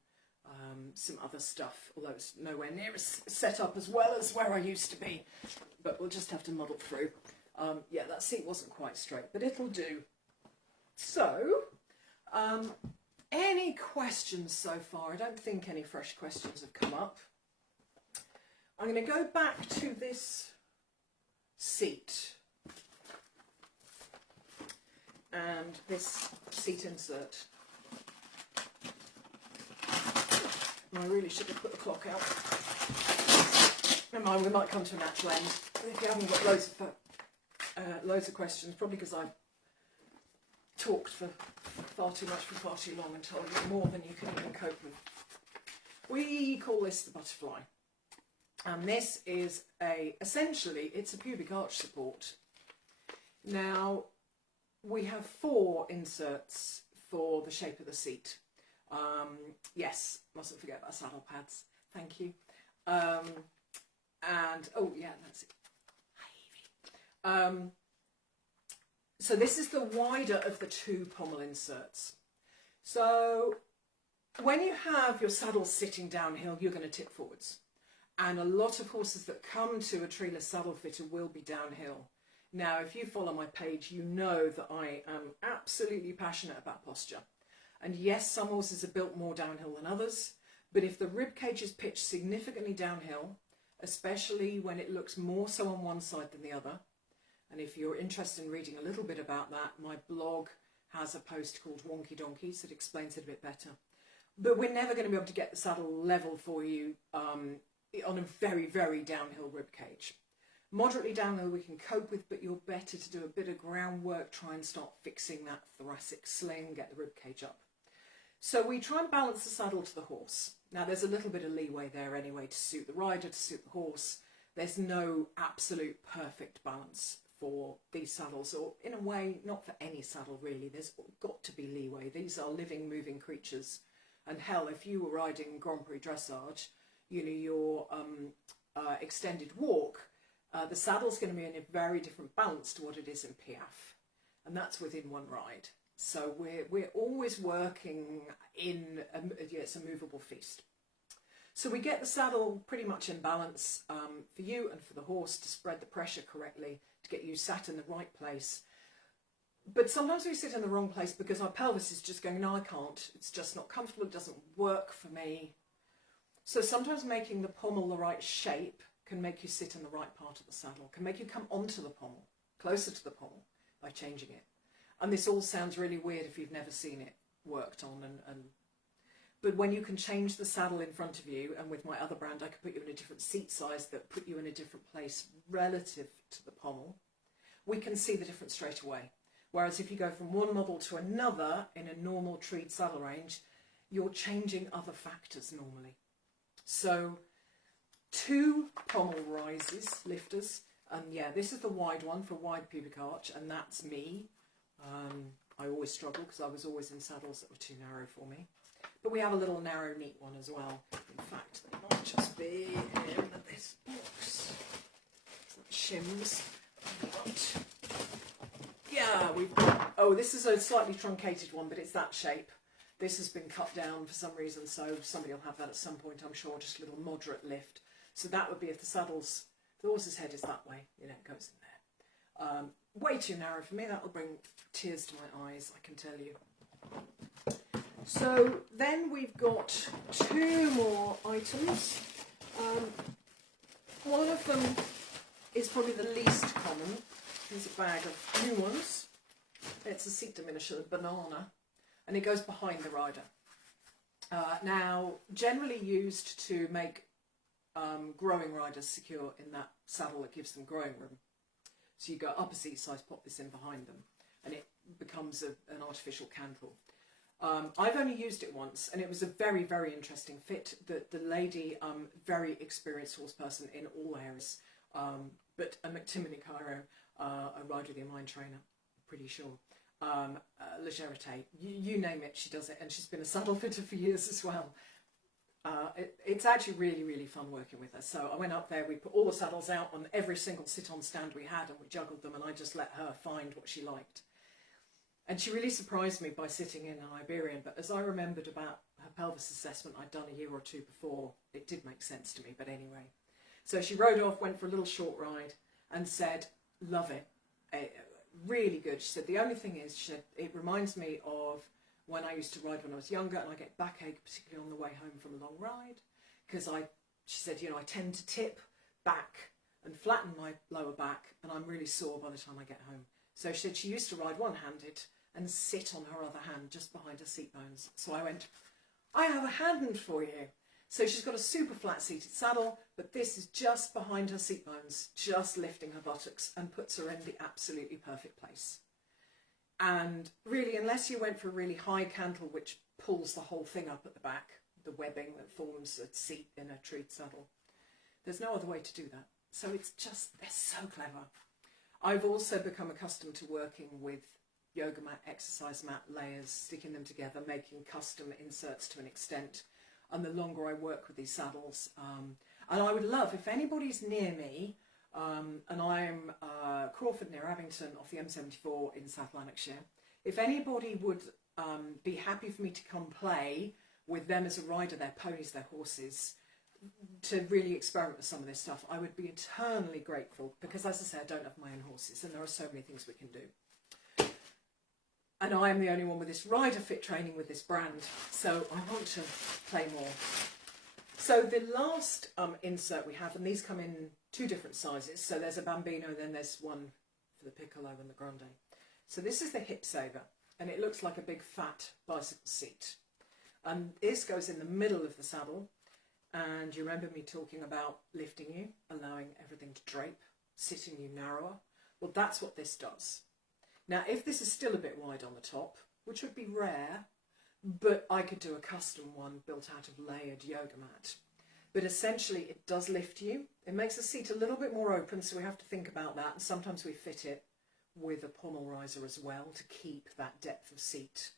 some other stuff, although it's nowhere near as set up as well as where I used to be. But we'll just have to muddle through. Yeah, that seat wasn't quite straight, but it'll do. So, any questions so far? I don't think any fresh questions have come up. I'm going to go back to this seat and this seat insert. And I really should have put the clock out. Never mind, we might come to a natural end. If you haven't got loads of questions, probably because I've talked for far too much for far too long and told you more than you can even cope with. We call this the butterfly. And this is essentially, it's a pubic arch support. Now, we have 4 inserts for the shape of the seat. Yes, mustn't forget about saddle pads. Thank you. And, oh yeah, that's it. Hi, Evie. So this is the wider of the 2 pommel inserts. So when you have your saddle sitting downhill, you're going to tip forwards. And a lot of horses that come to a treeless saddle fitter will be downhill. Now, if you follow my page, you know that I am absolutely passionate about posture. And yes, some horses are built more downhill than others, but if the rib cage is pitched significantly downhill, especially when it looks more so on one side than the other, and if you're interested in reading a little bit about that, my blog has a post called Wonky Donkeys that explains it a bit better. But we're never going to be able to get the saddle level for you on a very, very downhill rib cage. Moderately downhill we can cope with, but you're better to do a bit of groundwork, try and start fixing that thoracic sling, get the rib cage up. So we try and balance the saddle to the horse. Now there's a little bit of leeway there anyway to suit the rider, to suit the horse. There's no absolute perfect balance for these saddles, or in a way, not for any saddle really. There's got to be leeway. These are living, moving creatures. And hell, if you were riding Grand Prix dressage, you know, your extended walk, the saddle's going to be in a very different balance to what it is in Piaffe, and that's within one ride. So we're always working in it's a movable feast. So we get the saddle pretty much in balance for you and for the horse to spread the pressure correctly, to get you sat in the right place. But sometimes we sit in the wrong place because our pelvis is just going, no, I can't. It's just not comfortable. It doesn't work for me. So sometimes making the pommel the right shape can make you sit in the right part of the saddle, can make you come onto the pommel, closer to the pommel by changing it. And this all sounds really weird if you've never seen it worked on. But when you can change the saddle in front of you, and with my other brand, I could put you in a different seat size that put you in a different place relative to the pommel, we can see the difference straight away. Whereas if you go from one model to another in a normal treed saddle range, you're changing other factors normally. So 2 pommel rises, lifters, and yeah, this is the wide one for wide pubic arch, and that's me. I always struggle because I was always in saddles that were too narrow for me. But we have a little narrow, neat one as well. In fact, they might just be in this box. Shims. Yeah, we've got, oh, this is a slightly truncated one, but it's that shape. This has been cut down for some reason, so somebody will have that at some point, I'm sure, just a little moderate lift. So that would be if the horse's head is that way, you know, it goes in there. Way too narrow for me, that will bring tears to my eyes, I can tell you. So then we've got 2 more items. One of them is probably the least common. Here's a bag of new ones. It's a seat diminisher, a banana, and it goes behind the rider. Now, generally used to make growing riders secure in that saddle that gives them growing room. So you go up a seat size, pop this in behind them, and it becomes an artificial cantle. I've only used it once, and it was a very, very interesting fit. The lady, very experienced horse person in all areas, but a McTimoney Cairo, a rider the mind trainer, pretty sure. Legerite, you name it, she does it, and she's been a saddle fitter for years as well. It's actually really, really fun working with her. So I went up there, we put all the saddles out on every single sit-on stand we had, and we juggled them, and I just let her find what she liked. And she really surprised me by sitting in an Iberian, but as I remembered about her pelvis assessment I'd done a year or 2 before, it did make sense to me, but anyway. So she rode off, went for a little short ride, and said, love it, really good. She said, the only thing is, she said, it reminds me of when I used to ride when I was younger, and I get backache, particularly on the way home from a long ride, because she said, you know, I tend to tip back and flatten my lower back, and I'm really sore by the time I get home. So she said she used to ride one-handed and sit on her other hand just behind her seat bones. So I went, I have a hand for you. So she's got a super flat seated saddle, but this is just behind her seat bones, just lifting her buttocks, and puts her in the absolutely perfect place. And really, unless you went for a really high cantle, which pulls the whole thing up at the back, the webbing that forms a seat in a treed saddle, there's no other way to do that. So it's just, they're so clever. I've also become accustomed to working with yoga mat, exercise mat layers, sticking them together, making custom inserts to an extent. And the longer I work with these saddles, and I would love, if anybody's near me, and I'm Crawford near Abington off the M74 in South Lanarkshire, if anybody would be happy for me to come play with them as a rider, their ponies, their horses, to really experiment with some of this stuff, I would be eternally grateful, because as I say, I don't have my own horses and there are so many things we can do. And I am the only one with this rider fit training with this brand, so I want to play more. So the last insert we have, and these come in 2 different sizes, so there's a bambino, then there's one for the piccolo and the grande. So this is the hip saver, and it looks like a big fat bicycle seat. And this goes in the middle of the saddle. And you remember me talking about lifting you, allowing everything to drape, sitting you narrower? Well, that's what this does. Now, if this is still a bit wide on the top, which would be rare, but I could do a custom one built out of layered yoga mat. But essentially, it does lift you. It makes the seat a little bit more open, so we have to think about that. And sometimes we fit it with a pommel riser as well to keep that depth of seat.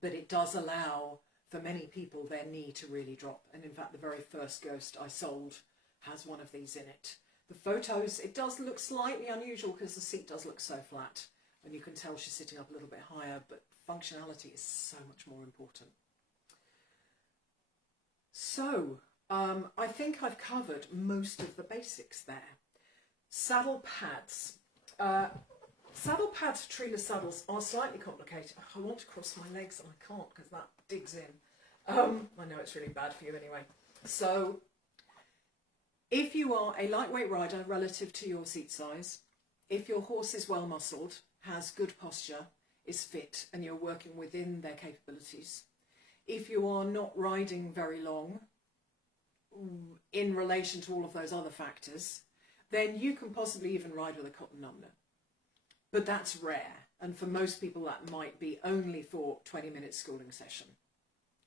But it does allow, for many people, their knee to really drop. And in fact, the very first Ghost I sold has one of these in it. The photos, it does look slightly unusual because the seat does look so flat. And you can tell she's sitting up a little bit higher, but functionality is so much more important. So, I think I've covered most of the basics there. Saddle pads. Saddle pads for treeless saddles are slightly complicated. I want to cross my legs and I can't because that digs in. I know it's really bad for you anyway. So if you are a lightweight rider relative to your seat size, if your horse is well muscled, has good posture, is fit, and you're working within their capabilities, if you are not riding very long in relation to all of those other factors, then you can possibly even ride with a cotton numbner. But that's rare, and for most people that might be only for 20-minute schooling session,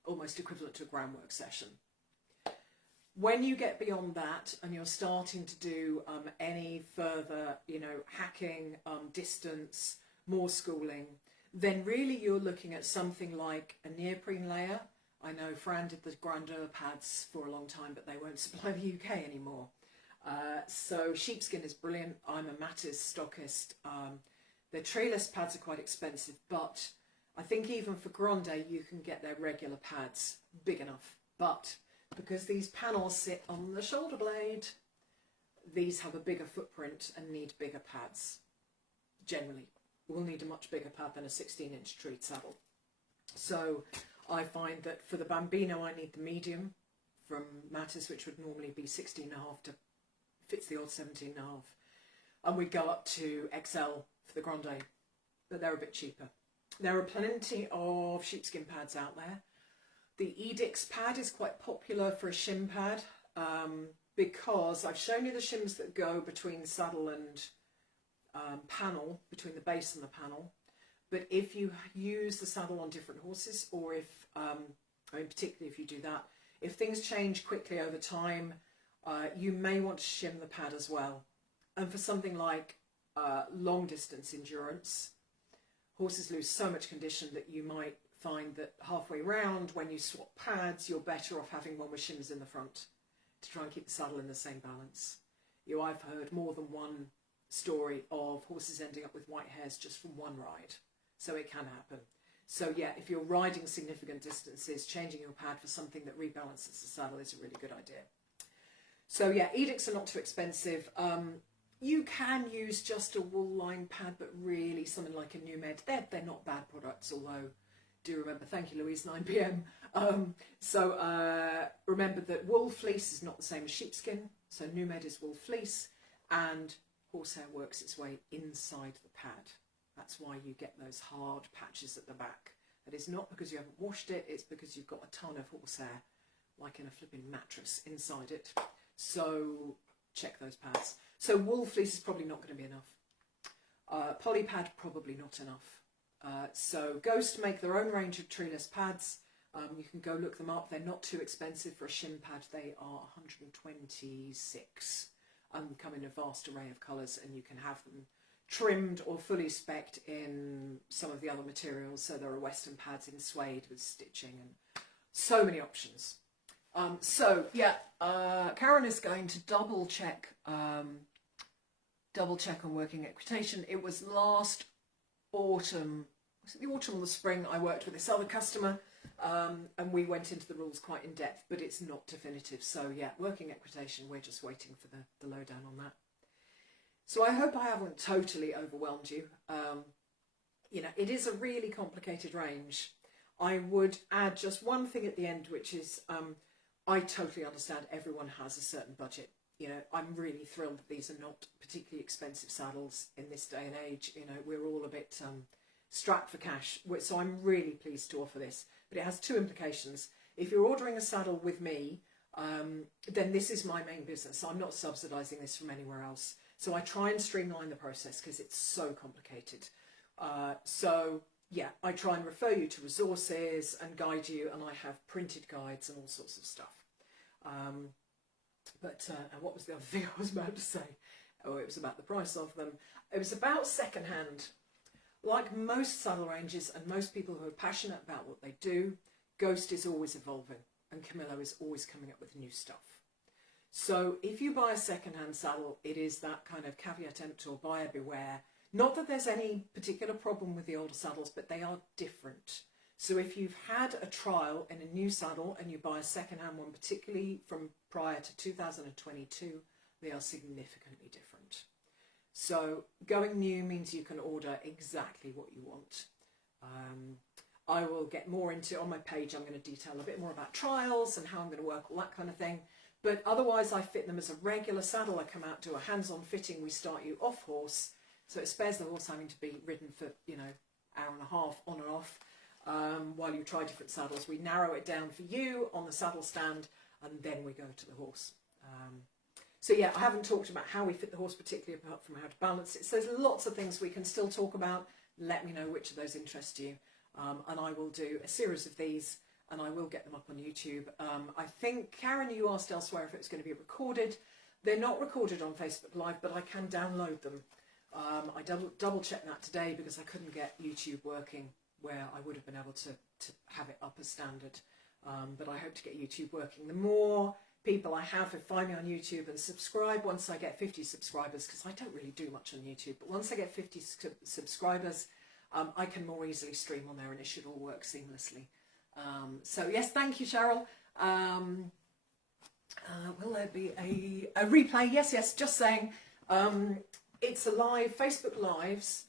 almost equivalent to a groundwork session. When you get beyond that and you're starting to do any further, hacking, distance, more schooling, then really you're looking at something like a neoprene layer. I know Fran did the grandeur pads for a long time, but they won't supply the UK anymore. So sheepskin is brilliant. I'm a Mattis stockist. The treeless pads are quite expensive, but I think even for grande you can get their regular pads big enough. But because these panels sit on the shoulder blade, these have a bigger footprint and need bigger pads. Generally, we'll need a much bigger pad than a 16-inch treed saddle. So I find that for the bambino I need the medium from Mattis, which would normally be 16.5 to fits the odd 17.5. And we go up to XL for the grande, but they're a bit cheaper. There are plenty of sheepskin pads out there. The Edix pad is quite popular for a shim pad because I've shown you the shims that go between saddle and panel, between the base and the panel. But if you use the saddle on different horses, or if, particularly if you do that, if things change quickly over time, you may want to shim the pad as well. And for something like long distance endurance, horses lose so much condition that you might find that halfway round when you swap pads, you're better off having one with shims in the front to try and keep the saddle in the same balance. I've heard more than one story of horses ending up with white hairs just from one ride. So it can happen. So yeah, if you're riding significant distances, changing your pad for something that rebalances the saddle is a really good idea. So yeah, Edix are not too expensive. You can use just a wool line pad, but really something like a Numed, they're not bad products, although do remember, thank you Louise, 9 PM. Remember that wool fleece is not the same as sheepskin, so Numed is wool fleece, and horsehair works its way inside the pad. That's why you get those hard patches at the back. That is not because you haven't washed it, it's because you've got a ton of horsehair, like in a flipping mattress, inside it. So check those pads. So wool fleece is probably not going to be enough. Poly pad, probably not enough. So Ghost make their own range of treeless pads. You can go look them up. They're not too expensive for a shim pad. They are 126 and come in a vast array of colours, and you can have them trimmed or fully specced in some of the other materials. So there are Western pads in suede with stitching and so many options. Karen is going to double check on working equitation. It was last autumn, was it the autumn or the spring, I worked with this other customer and we went into the rules quite in depth, but it's not definitive. So yeah, working equitation, we're just waiting for the lowdown on that. So I hope I haven't totally overwhelmed you. You know, it is a really complicated range. I would add just one thing at the end, which is I totally understand everyone has a certain budget. You know, I'm really thrilled that these are not particularly expensive saddles in this day and age. You know, we're all a bit strapped for cash. So I'm really pleased to offer this. But it has two implications. If you're ordering a saddle with me, then this is my main business. I'm not subsidising this from anywhere else. So I try and streamline the process because it's so complicated. So yeah, I try and refer you to resources and guide you, and I have printed guides and all sorts of stuff. And what was the other thing I was about to say? Oh, it was about the price of them. It was about secondhand. Like most saddle ranges and most people who are passionate about what they do, Ghost is always evolving and Camillo is always coming up with new stuff. So if you buy a secondhand saddle, it is that kind of caveat emptor, buyer beware. Not that there's any particular problem with the older saddles, but they are different. So if you've had a trial in a new saddle and you buy a secondhand one, particularly from prior to 2022, they are significantly different. So going new means you can order exactly what you want. I will get more into, on my page, I'm going to detail a bit more about trials and how I'm going to work, all that kind of thing. But otherwise I fit them as a regular saddle. I come out, do a hands-on fitting, we start you off horse. So it spares the horse having to be ridden for, you know, hour and a half on and off while you try different saddles. We narrow it down for you on the saddle stand and then we go to the horse. So yeah, I haven't talked about how we fit the horse particularly, apart from how to balance it. So there's lots of things we can still talk about. Let me know which of those interest you. And I will do a series of these and I will get them up on YouTube. I think, Karen, you asked elsewhere if it was going to be recorded. They're not recorded on Facebook Live, but I can download them. I double checked that today because I couldn't get YouTube working where I would have been able to have it up as standard. But I hope to get YouTube working. The more people I have who find me on YouTube and subscribe, once I get 50 subscribers, because I don't really do much on YouTube, but once I get 50 subscribers, I can more easily stream on there and it should all work seamlessly. So yes, thank you, Cheryl. Will there be a replay? Yes, just saying. It's a live, Facebook Lives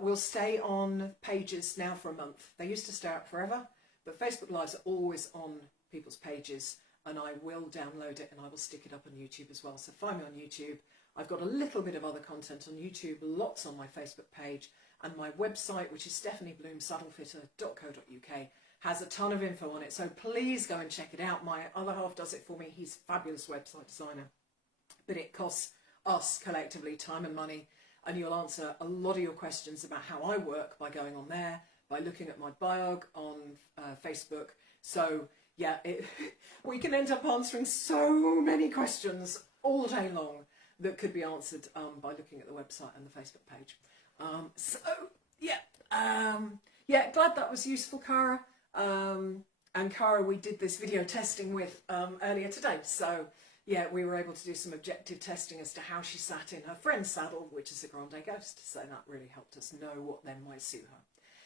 will stay on pages now for a month. They used to stay out forever, but Facebook Lives are always on people's pages and I will download it and I will stick it up on YouTube as well. So find me on YouTube. I've got a little bit of other content on YouTube, lots on my Facebook page, and my website, which is stephaniebloomsaddlefitter.co.uk, has a ton of info on it. So please go and check it out. My other half does it for me. He's a fabulous website designer, but it costs us collectively time and money, and you'll answer a lot of your questions about how I work by going on there, by looking at my biog on Facebook. So yeah, we can end up answering so many questions all day long that could be answered by looking at the website and the Facebook page. So yeah, glad that was useful, Cara. And Cara, we did this video testing with earlier today. So yeah, we were able to do some objective testing as to how she sat in her friend's saddle, which is a Grande Ghost. So that really helped us know what then might suit her.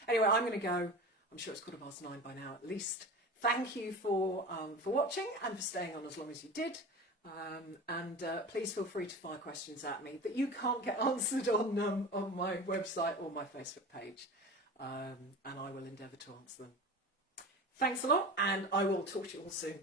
Anyway, I'm going to go. I'm sure it's 9:15 by now at least. Thank you for watching and for staying on as long as you did. Please feel free to fire questions at me that you can't get answered on my website or my Facebook page. And I will endeavour to answer them. Thanks a lot, and I will talk to you all soon.